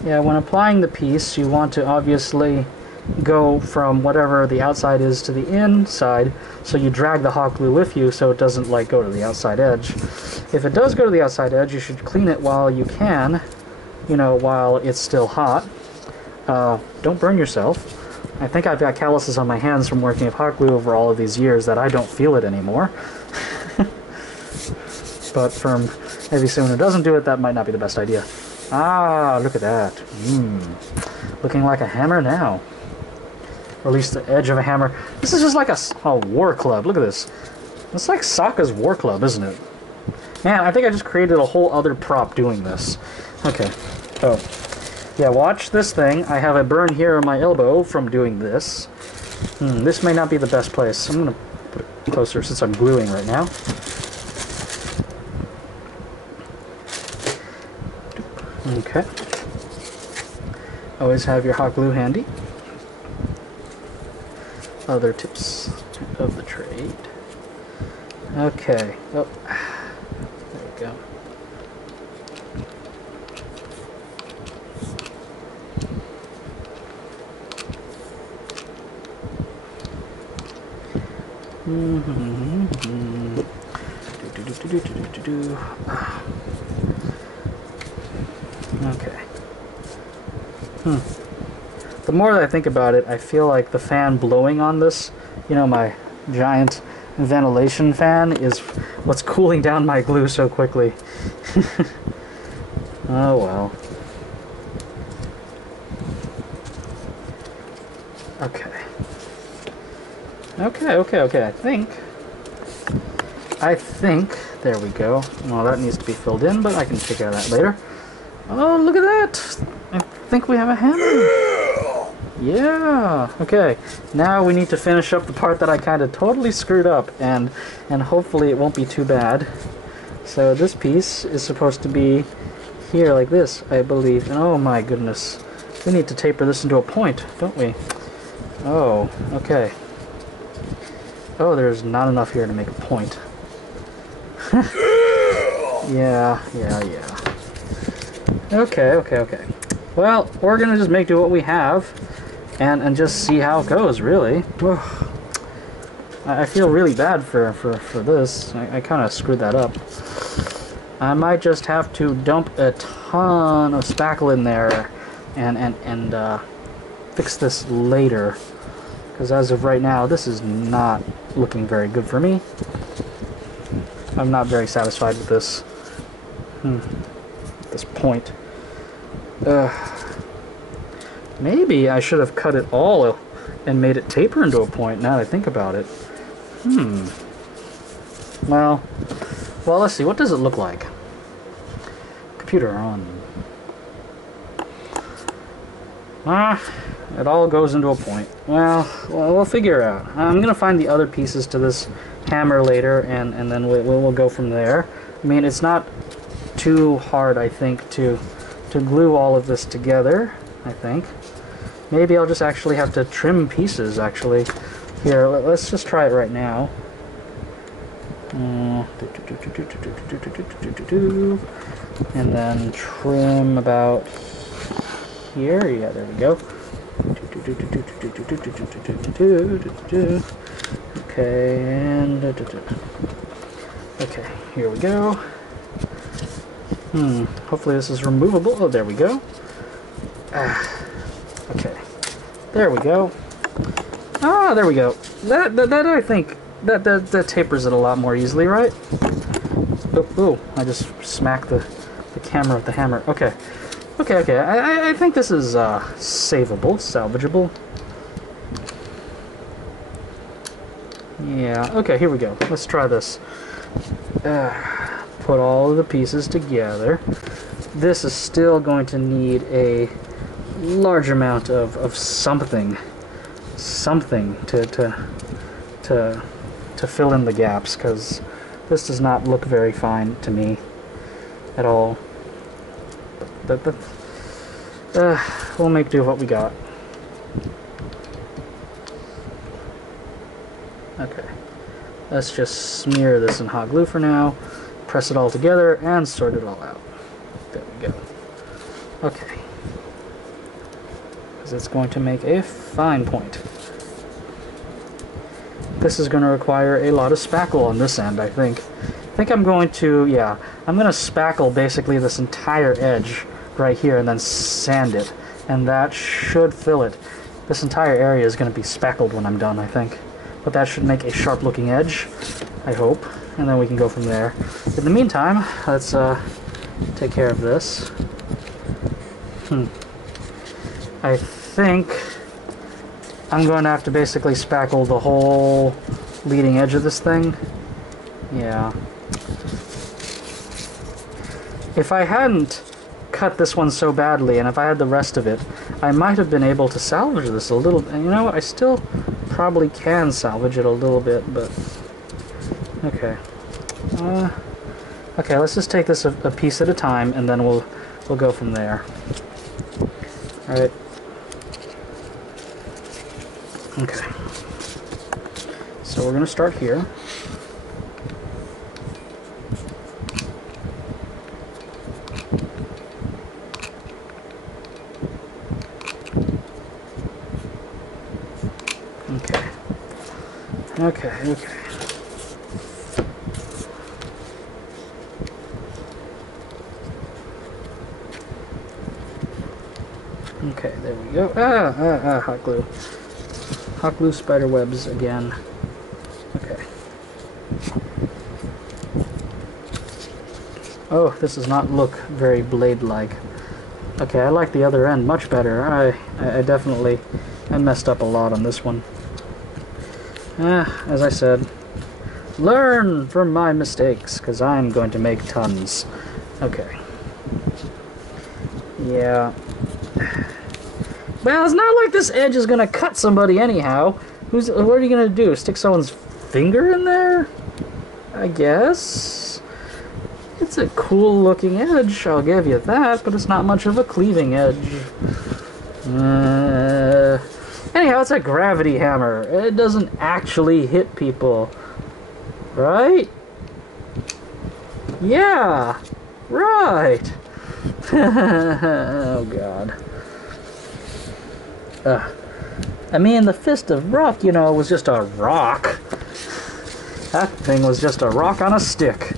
Yeah, when applying the piece, you want to obviously go from whatever the outside is to the inside, so you drag the hot glue with you so it doesn't, like, go to the outside edge. If it does go to the outside edge, you should clean it while you can, you know, while it's still hot. Don't burn yourself. I think I've got calluses on my hands from working with hot glue over all of these years that I don't feel it anymore. But from maybe someone who doesn't do it, that might not be the best idea. Ah, look at that. Looking like a hammer now. Or at least the edge of a hammer. This is just like a war club. Look at this. It's like Sokka's war club, isn't it? Man, I think I just created a whole other prop doing this. Okay. Oh. Yeah, watch this thing. I have a burn here on my elbow from doing this. This may not be the best place. I'm going to put it closer since I'm gluing right now. Okay. Always have your hot glue handy. Other tips of the trade. Okay. Oh, there we go. Okay. The more that I think about it, I feel like the fan blowing on this, you know, my giant ventilation fan, is what's cooling down my glue so quickly. Oh well. Okay. Okay, I think, there we go. Well, that needs to be filled in, but I can take care of that later. Oh, look at that! I think we have a hammer. Yeah, okay. Now we need to finish up the part that I kind of totally screwed up, and hopefully it won't be too bad. So this piece is supposed to be here like this, I believe. And oh my goodness, we need to taper this into a point, don't we? Oh, okay. Oh, there's not enough here to make a point. Yeah. Okay. Well, we're gonna just make do what we have, and just see how it goes, really. I feel really bad for this. I kind of screwed that up. I might just have to dump a ton of spackle in there and fix this later. Because as of right now, this is not looking very good for me. I'm not very satisfied with this. This point. Maybe I should have cut it all and made it taper into a point, now that I think about it. Well, let's see. What does it look like? Computer on. It all goes into a point. Well, we'll figure it out. I'm going to find the other pieces to this hammer later, and then we'll go from there. I mean, it's not too hard, I think, to glue all of this together, I think. Maybe I'll just actually have to trim pieces, actually. Here, let's just try it right now. And then trim about here. Yeah, there we go. Okay, and okay, here we go. Hopefully this is removable. Oh, there we go. Okay, there we go. Ah, there we go. That I think that tapers it a lot more easily, right? Oh, I just smacked the camera with the hammer. Okay. I think this is savable, salvageable. Yeah. Okay, here we go. Let's try this. Put all of the pieces together. This is still going to need a large amount of something to fill in the gaps, because this does not look very fine to me at all. But we'll make do with what we got. Okay, let's just smear this in hot glue for now, press it all together, and sort it all out. There we go. Okay, because it's going to make a fine point. This is going to require a lot of spackle on this end, I think. I think I'm going to, yeah, I'm going to spackle basically this entire edge right here and then sand it, and that should fill it. This entire area is going to be spackled when I'm done, I think. But that should make a sharp looking edge, I hope, and then we can go from there. In the meantime, let's take care of this. I think I'm going to have to basically spackle the whole leading edge of this thing. Yeah. If I hadn't cut this one so badly, and if I had the rest of it, I might have been able to salvage this a little. And you know what? I still probably can salvage it a little bit, but okay. Okay, let's just take this a piece at a time, and then we'll go from there. All right. Okay. So we're going to start here. Okay. Okay, there we go. Hot glue. Hot glue spider webs again. Okay. Oh, this does not look very blade-like. Okay, I like the other end much better. I definitely messed up a lot on this one. As I said, learn from my mistakes, because I'm going to make tons. Okay. Yeah. Well, it's not like this edge is going to cut somebody anyhow. What are you going to do? Stick someone's finger in there? I guess? It's a cool looking edge, I'll give you that, but it's not much of a cleaving edge. Anyhow, it's a gravity hammer. It doesn't actually hit people. Right? Yeah! Right! Oh god. I mean, the Fist of Rock, you know, was just a rock. That thing was just a rock on a stick.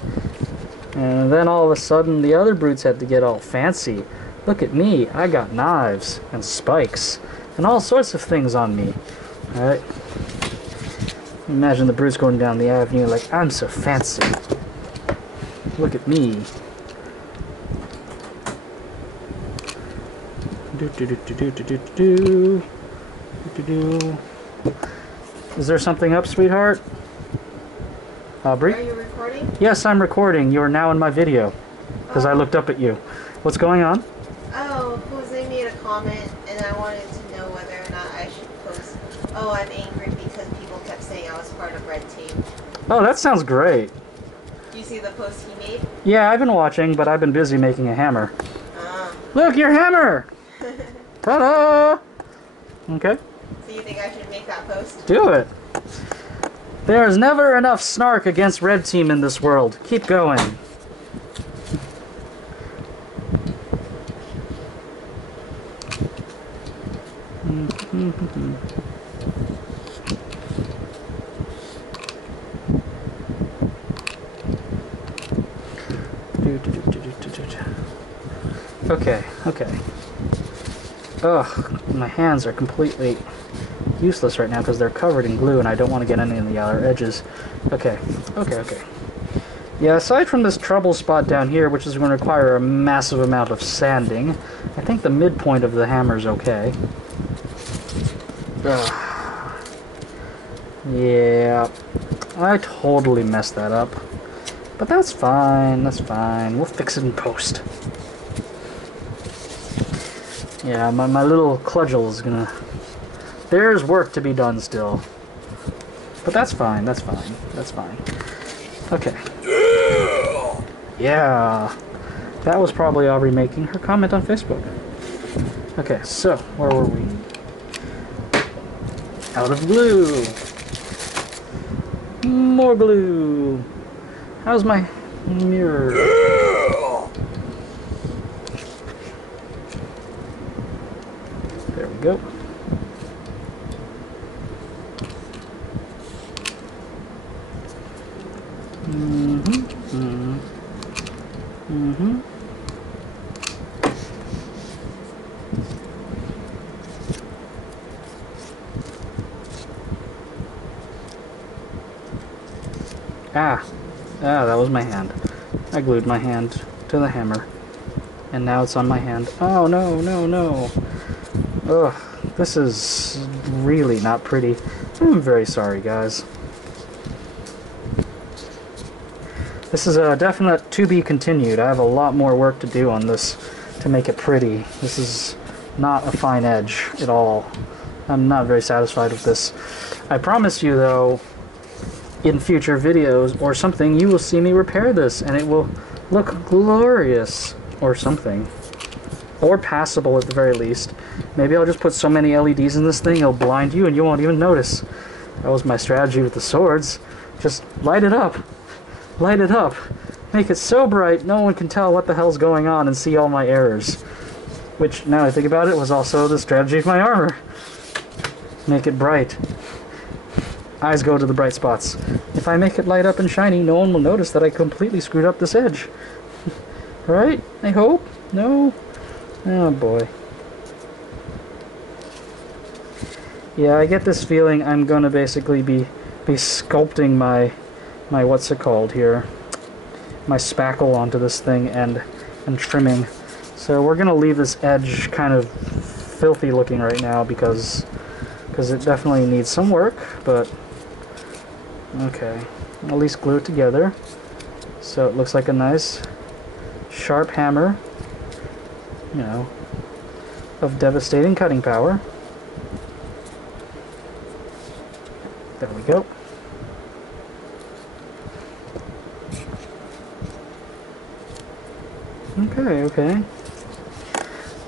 And then all of a sudden, the other brutes had to get all fancy. Look at me, I got knives and spikes and all sorts of things on me. Alright? Imagine the brutes going down the avenue like, I'm so fancy. Look at me. Is there something up, sweetheart? Aubrey? Are you recording? Yes, I'm recording. You are now in my video. Because I looked up at you. What's going on? Oh, Jose made a comment and I wanted to know whether or not I should post. Oh, I'm angry because people kept saying I was part of Red Team. Oh, that sounds great. You see the post he made? Yeah, I've been watching, but I've been busy making a hammer. Ah. Look, your hammer! Ta-da! Okay. So you think I should make that post? Do it. There is never enough snark against Red Team in this world. Keep going. Okay, okay. Ugh, my hands are completely useless right now because they're covered in glue and I don't want to get any of the outer edges. Okay, okay. Yeah, aside from this trouble spot down here, which is going to require a massive amount of sanding, I think the midpoint of the hammer is okay. Ugh. Yeah, I totally messed that up. But that's fine, that's fine. We'll fix it in post. Yeah, my little cudgel is gonna... There's work to be done still. But that's fine, that's fine, that's fine. Okay. Yeah. That was probably Aubrey making her comment on Facebook. Okay, so, where were we? Out of glue. More glue. How's my mirror? There we go. Ah, that was my hand. I glued my hand to the hammer. And now it's on my hand. Oh, no, no, no. Ugh, this is really not pretty. I'm very sorry, guys. This is a definite to be continued. I have a lot more work to do on this to make it pretty. This is not a fine edge at all. I'm not very satisfied with this. I promise you, though, in future videos or something, you will see me repair this and it will look glorious or something. Or passable at the very least. Maybe I'll just put so many LEDs in this thing it'll blind you and you won't even notice. That was my strategy with the swords. Just light it up. Light it up. Make it so bright no one can tell what the hell's going on and see all my errors. Which, now I think about it, was also the strategy of my armor. Make it bright. Eyes go to the bright spots. If I make it light up and shiny, no one will notice that I completely screwed up this edge. Right? I hope? No? Oh boy. Yeah, I get this feeling I'm gonna basically be sculpting my what's it called here? My spackle onto this thing and trimming. So we're gonna leave this edge kind of filthy looking right now because it definitely needs some work, but okay. At least glue it together so it looks like a nice sharp hammer, you know, of devastating cutting power. There we go. Okay, okay.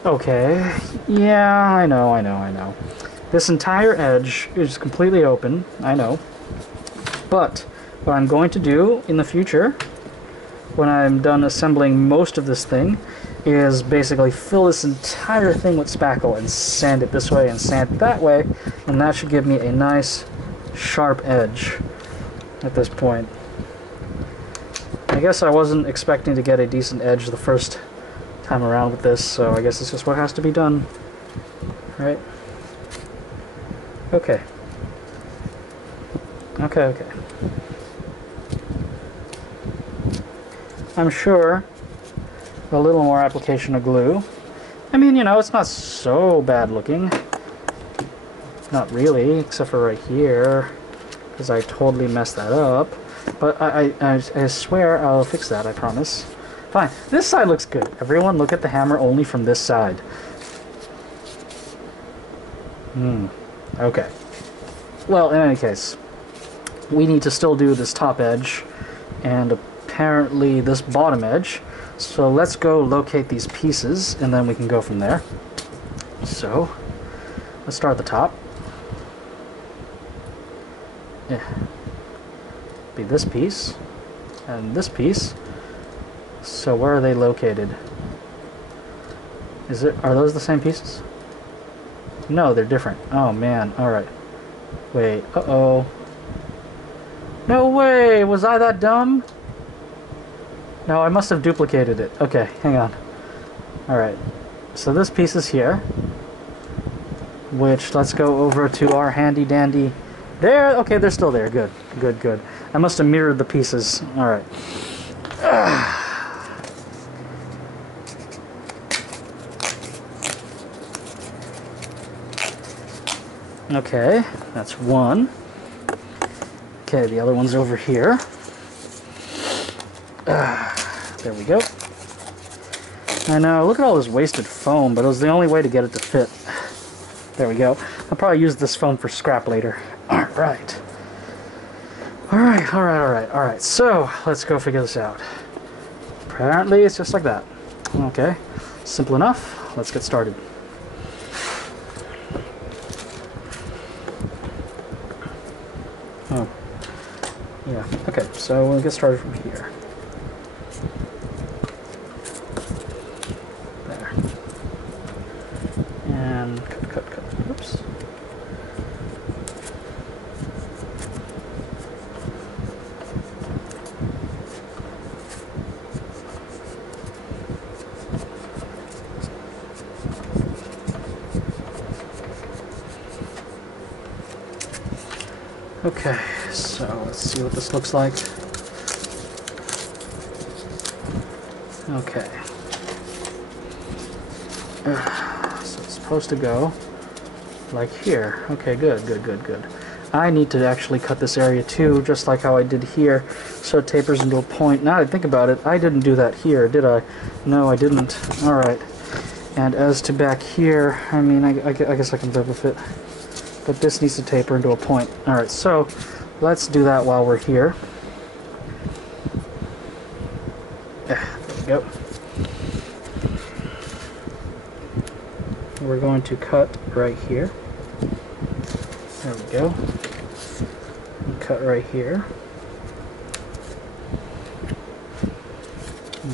Okay. Yeah, I know. This entire edge is completely open, I know. But what I'm going to do in the future, when I'm done assembling most of this thing, is basically fill this entire thing with spackle and sand it this way and sand it that way, and that should give me a nice sharp edge at this point. I guess I wasn't expecting to get a decent edge the first time around with this, so I guess it's just what has to be done, right? Okay. Okay. I'm sure a little more application of glue. I mean, you know, it's not so bad looking. Not really, except for right here, because I totally messed that up. But I swear I'll fix that, I promise. Fine. This side looks good. Everyone look at the hammer only from this side. Okay. Well, in any case, we need to still do this top edge and apparently this bottom edge. So let's go locate these pieces and then we can go from there. So let's start at the top. Yeah. Be this piece and this piece. So where are they located? Are those the same pieces? No, they're different. Oh man, alright. Wait, uh-oh. No way! Was I that dumb? No, I must have duplicated it. Okay, hang on. Alright. So this piece is here. Which, let's go over to our handy dandy. There! Okay, they're still there. Good. I must have mirrored the pieces. Alright. Okay, that's one. Okay, the other one's over here. There we go. I know, look at all this wasted foam, but it was the only way to get it to fit. There we go. I'll probably use this foam for scrap later. Alright. Alright. So, let's go figure this out. Apparently, it's just like that. Okay. Simple enough. Let's get started. Oh. Yeah. Okay, so we'll get started from here. There. And cut. Oops. Okay, so let's see what this looks like. Okay. So it's supposed to go like here. Okay, good. I need to actually cut this area too, just like how I did here, so it tapers into a point. Now that I think about it, I didn't do that here, did I? No, I didn't. Alright. And as to back here, I mean, I guess I can live with it. But this needs to taper into a point. Alright, so let's do that while we're here. There we go. We're going to cut right here. There we go. And cut right here.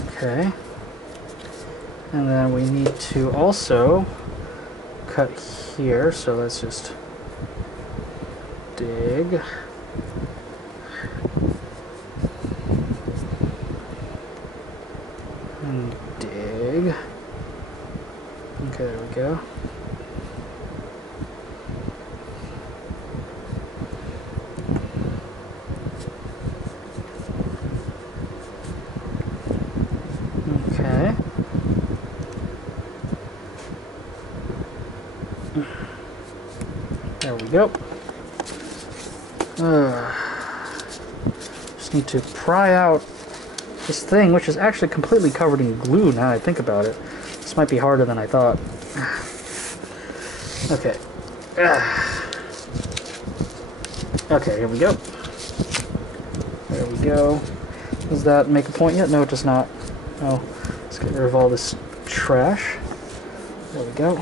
Okay. And then we need to also cut here, so let's just dig. And dig. Okay, there we go. Okay. There we go. Just need to pry out this thing, which is actually completely covered in glue now that I think about it. This might be harder than I thought. Okay. Okay, here we go. There we go. Does that make a point yet? No, it does not. Oh, it's Let's get rid of all this trash. There we go.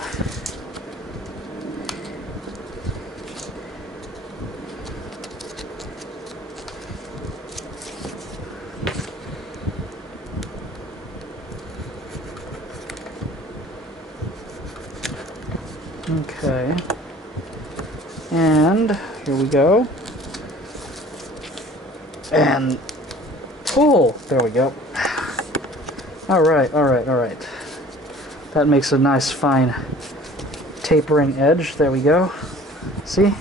Okay. And here we go. And pull! There we go. Alright, alright, alright. That makes a nice fine tapering edge. There we go. See?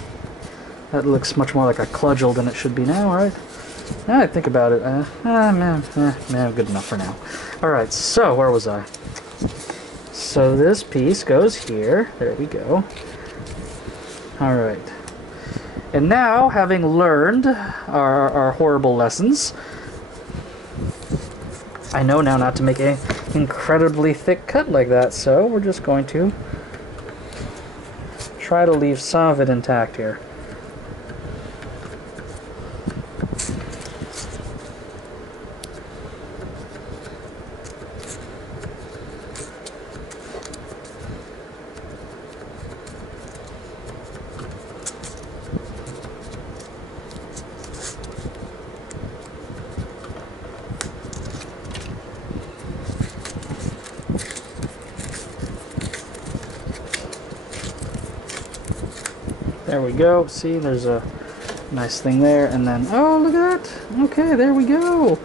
That looks much more like a cudgel than it should be now, alright? Now I think about it, man, good enough for now. Alright, so where was I? So this piece goes here. There we go. Alright. And now, having learned our horrible lessons, I know now not to make an incredibly thick cut like that, so we're just going to try to leave some of it intact here. There we go. See, there's a nice thing there, and then, oh, look at that. Okay, there we go.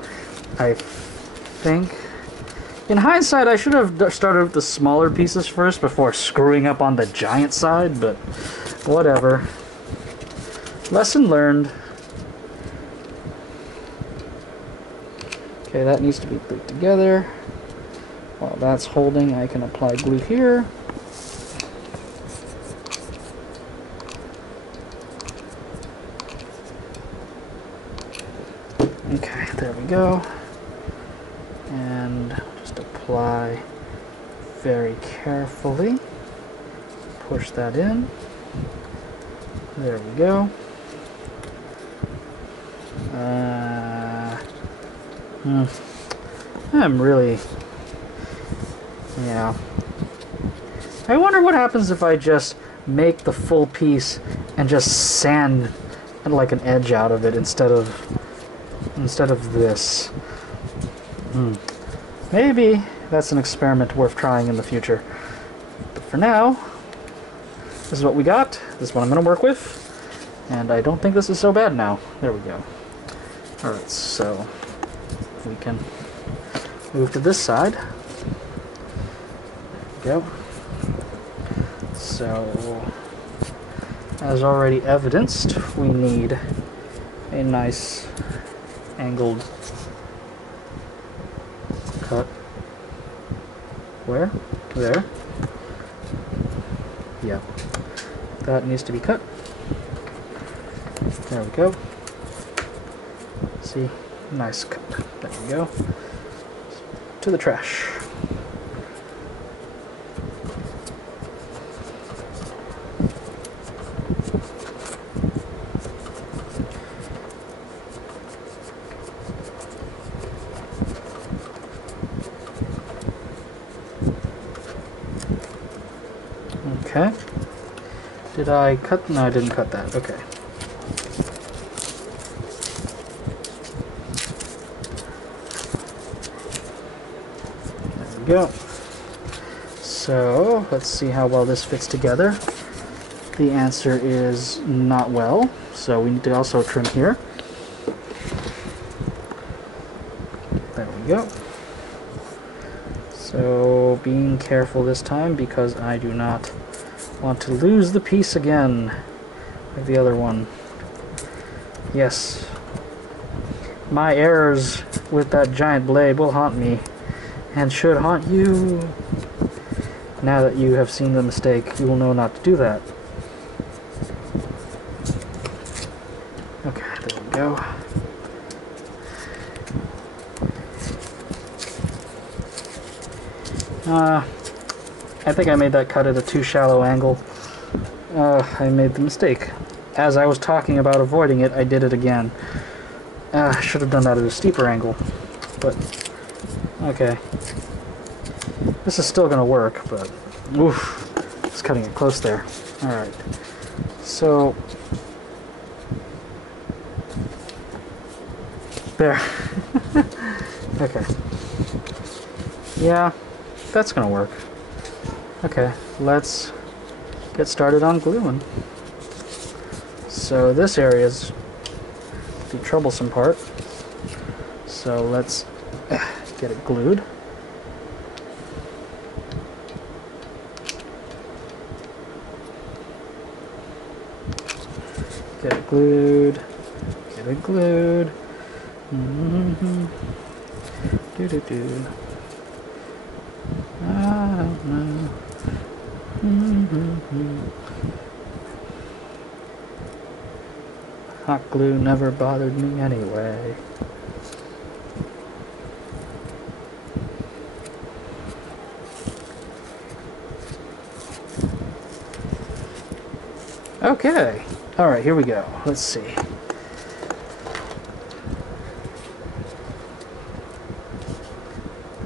I think, in hindsight, I should have started with the smaller pieces first before screwing up on the giant side, but whatever. Lesson learned. Okay, that needs to be glued together. While that's holding, I can apply glue here. Okay, there we go. And just apply very carefully. Push that in. There we go. I'm really... yeah. I wonder what happens if I just make the full piece and just sand like an edge out of it instead of this. Maybe that's an experiment worth trying in the future. But for now, this is what we got. This is what I'm going to work with. And I don't think this is so bad now. There we go. Alright, so we can move to this side. There we go. So, as already evidenced, we need a nice angled cut. Where? There. Yeah. That needs to be cut. There we go. See? Nice cut. There we go. To the trash. Okay. Did I cut? No, I didn't cut that. Okay. There we go. So, let's see how well this fits together. The answer is not well, so we need to also trim here. There we go. So, being careful this time because I do not want to lose the piece again of the other one. Yes. My errors with that giant blade will haunt me and should haunt you. Now that you have seen the mistake, you will know not to do that. Okay, there we go. I think I made that cut at a too shallow angle. I made the mistake. As I was talking about avoiding it, I did it again. I should have done that at a steeper angle. But, okay. This is still gonna work, but oof, it's cutting it close there. All right, so there. Okay. Yeah, that's gonna work. Okay, let's get started on gluing. So this area is the troublesome part. So let's get it glued. Get it glued. Get it glued. Mm-hmm. Do. I don't know. Mm-hmm. Hot glue never bothered me anyway. Okay. Alright, here we go. Let's see.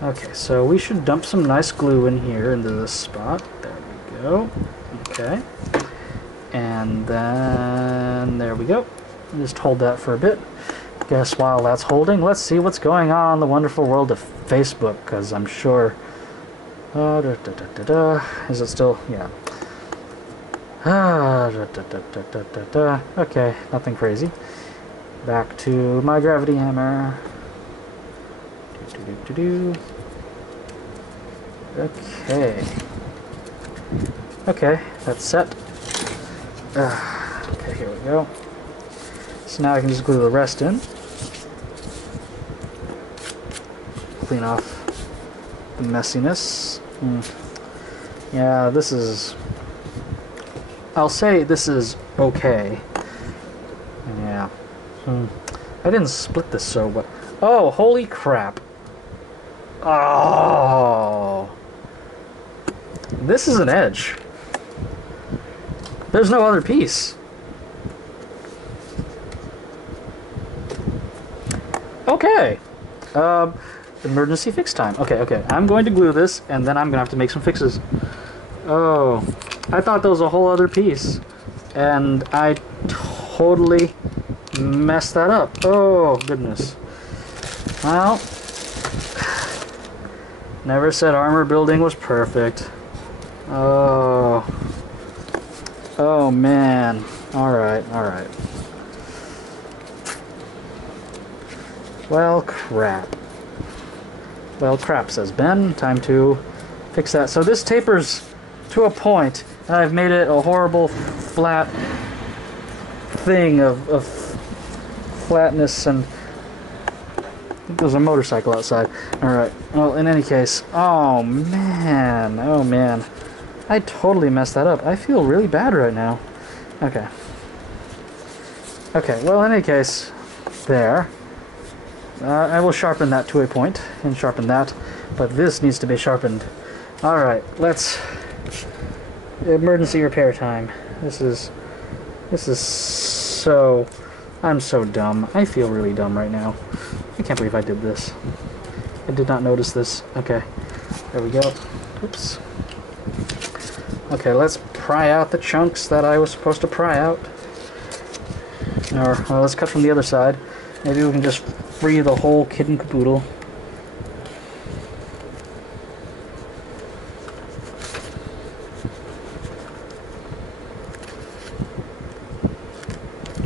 Okay, so we should dump some nice glue in here into this spot. There we go. Okay. And then there we go. Just hold that for a bit. Guess while that's holding, let's see what's going on in the wonderful world of Facebook, because I'm sure... Is it still... Yeah. Okay, nothing crazy. Back to my gravity hammer. Okay. Okay, that's set. Okay, here we go. So now I can just glue the rest in. Clean off the messiness. Yeah, this is... I'll say this is okay. Yeah. I didn't split this so well. Oh, holy crap. Oh. This is an edge. There's no other piece. Okay. Emergency fix time. Okay. I'm going to glue this, and then I'm going to have to make some fixes. Oh. I thought that was a whole other piece. And I totally messed that up. Oh, goodness. Well, never said armor building was perfect. Oh. Oh, man. Alright. Well, crap. Well, crap, says Ben. Time to fix that. So this tapers to a point, and I've made it a horrible flat thing of flatness, and I think there's a motorcycle outside. Alright, well, in any case, oh man, I totally messed that up. I feel really bad right now. Okay, well, in any case, there. I will sharpen that to a point, and sharpen that, but this needs to be sharpened. Alright, let's... Emergency repair time. This is so... I'm so dumb. I feel really dumb right now. I can't believe I did this. I did not notice this. Okay, there we go. Oops. Okay, let's pry out the chunks that I was supposed to pry out. Or, well, let's cut from the other side. Maybe we can just free the whole kit and caboodle.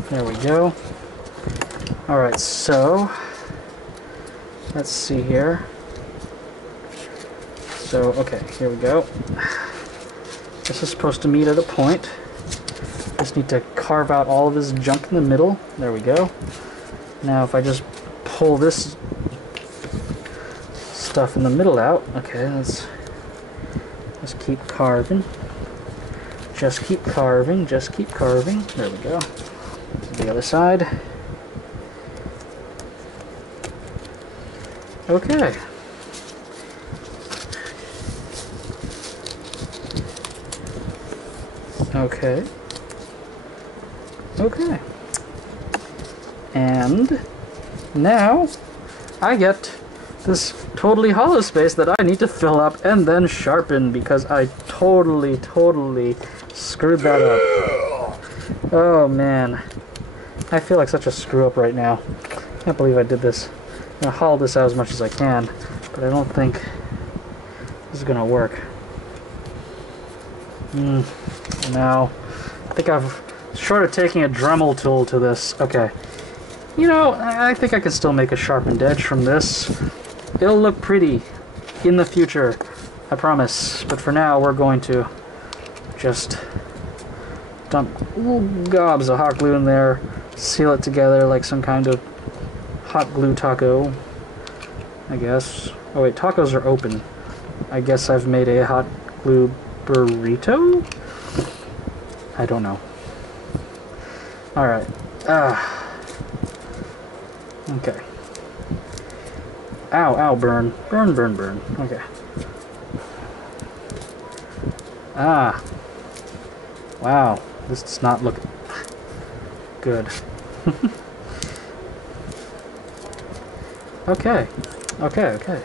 There we go. Alright, so let's see here. So, okay, here we go. This is supposed to meet at a point. Just need to carve out all of this junk in the middle. There we go. Now if I just pull this stuff in the middle out, okay, let's just keep carving. Just keep carving, just keep carving. There we go. To the other side. Okay. Okay. Okay. And now I get this totally hollow space that I need to fill up and then sharpen because I totally screwed that up. Oh man. I feel like such a screw up right now. Can't believe I did this. I'm gonna haul this out as much as I can, but I don't think this is gonna work. No. I think I've short of taking a Dremel tool to this. Okay. You know, I think I can still make a sharpened edge from this. It'll look pretty in the future, I promise. But for now, we're going to just dump gobs of hot glue in there, seal it together like some kind of hot glue taco, I guess. Oh wait, tacos are open. I guess I've made a hot glue burrito? I don't know. Alright. Okay. Ow, ow, burn. Burn, burn, burn. Okay. Wow. This does not look good. Okay. Okay.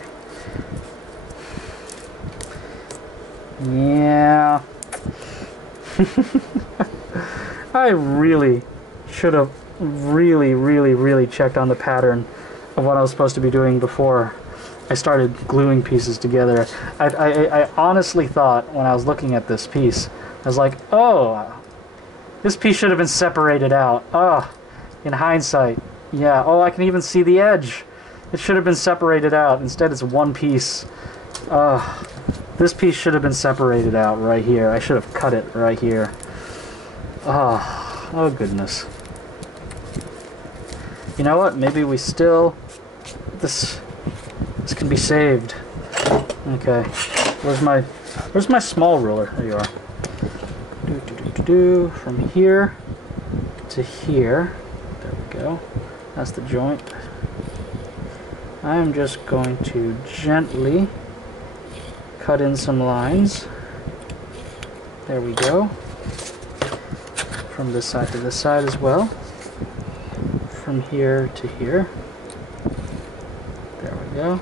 Yeah. I really should have really checked on the pattern of what I was supposed to be doing before I started gluing pieces together. I honestly thought when I was looking at this piece, I was like, oh, this piece should have been separated out. Oh, in hindsight. Yeah, oh, I can even see the edge. It should have been separated out. Instead, it's one piece. This piece should have been separated out right here. I should have cut it right here. Oh goodness. You know what? Maybe we still... This can be saved. Okay. Where's my small ruler? There you are. From here to here. There we go. That's the joint. I'm just going to gently cut in some lines. There we go. From this side to this side as well. From here to here. There we go.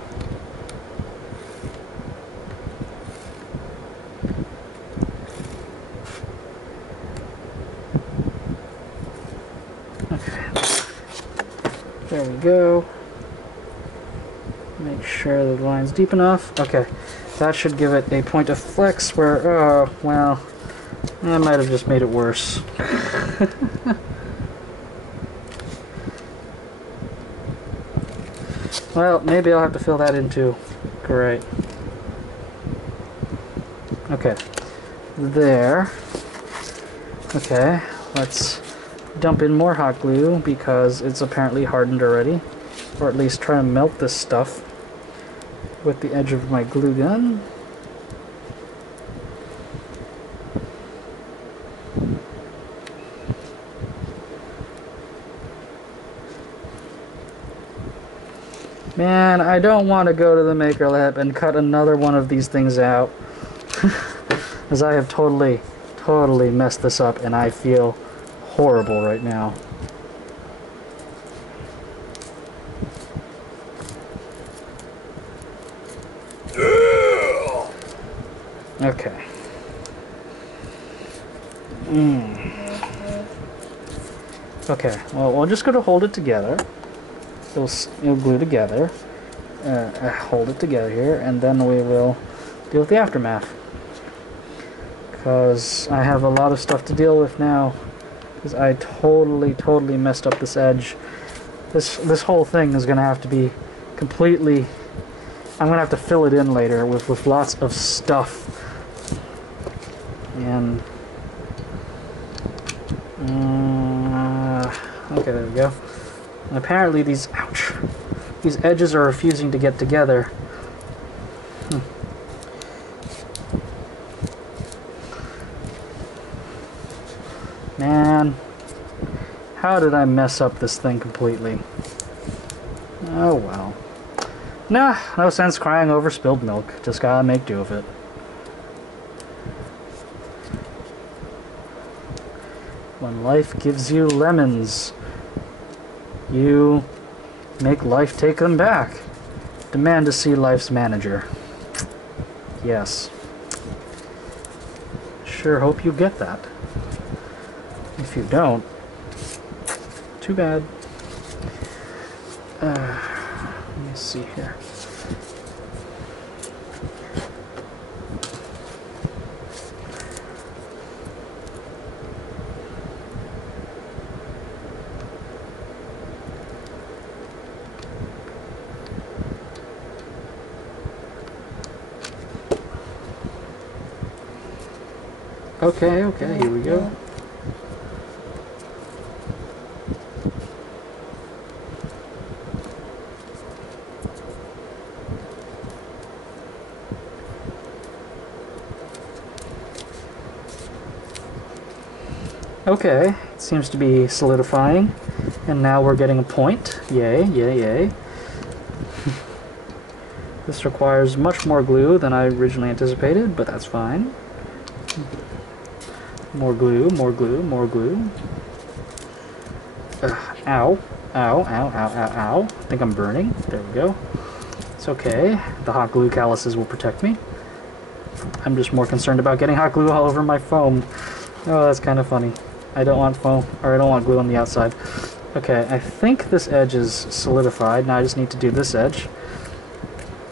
Okay. There we go. Make sure the line's deep enough. Okay. That should give it a point of flex where, oh, well, I might have just made it worse. Well, maybe I'll have to fill that in too. Great. Okay. There. Okay, let's dump in more hot glue because it's apparently hardened already. Or at least try to melt this stuff with the edge of my glue gun. Man, I don't want to go to the Maker Lab and cut another one of these things out. As I have totally messed this up and I feel horrible right now. Okay. Okay, well, we're just going to hold it together. It'll glue together. Hold it together here, and then we will deal with the aftermath. Because I have a lot of stuff to deal with now. Because I totally messed up this edge. This whole thing is going to have to be completely... I'm going to have to fill it in later with lots of stuff. And... okay, there we go. And apparently these... Ouch! These edges are refusing to get together. Man, how did I mess up this thing completely? Oh well. Nah, no sense crying over spilled milk. Just gotta make do of it. When life gives you lemons, you make life take them back. Demand to see Life's manager. Yes. Sure hope you get that. If you don't, too bad. Let me see here. Okay, okay, here we go. Okay, it seems to be solidifying, and now we're getting a point. Yay, yay, yay. This requires much more glue than I originally anticipated, but that's fine. More glue, more glue, more glue. Ow. Ow, ow, ow, ow, ow. I think I'm burning. There we go. It's okay. The hot glue calluses will protect me. I'm just more concerned about getting hot glue all over my foam. Oh, that's kind of funny. I don't want foam, or I don't want glue on the outside. Okay, I think this edge is solidified. Now I just need to do this edge.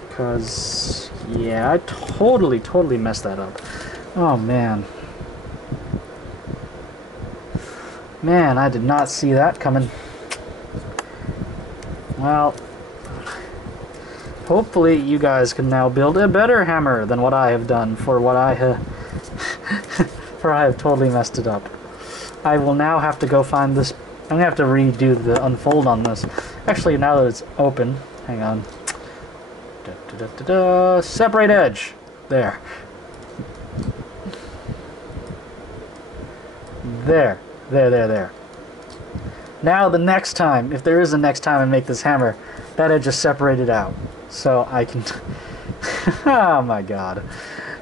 Because, yeah, I totally messed that up. Oh, man. Man, I did not see that coming. Well, hopefully you guys can now build a better hammer than what I have done for what I have for I have totally messed it up. I will now have to go find this. I'm gonna have to redo the unfold on this. Actually, now that it's open, hang on. Separate edge. There. There. There. Now the next time, if there is a next time I make this hammer, that edge is separated out. So I can... Oh my god.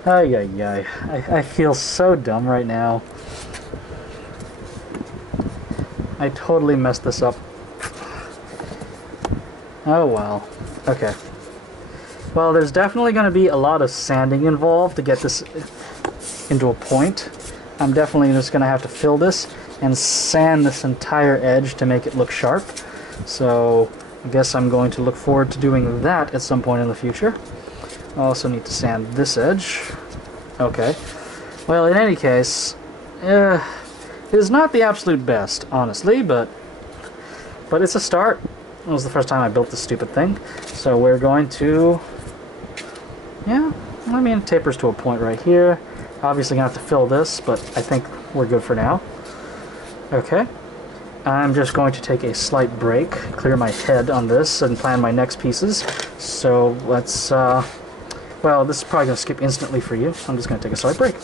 Ay, ay, ay. I feel so dumb right now. I totally messed this up. Oh well. Okay. Well, there's definitely going to be a lot of sanding involved to get this into a point. I'm definitely just going to have to fill this and sand this entire edge to make it look sharp. So I guess I'm going to look forward to doing that at some point in the future. I also need to sand this edge. Okay. Well, in any case, it is not the absolute best, honestly, but it's a start. It was the first time I built this stupid thing. So we're going to... Yeah, I mean, it tapers to a point right here. Obviously going to have to fill this, but I think we're good for now. Okay. I'm just going to take a slight break, clear my head on this, and plan my next pieces. So let's, well, this is probably going to skip instantly for you. I'm just going to take a slight break.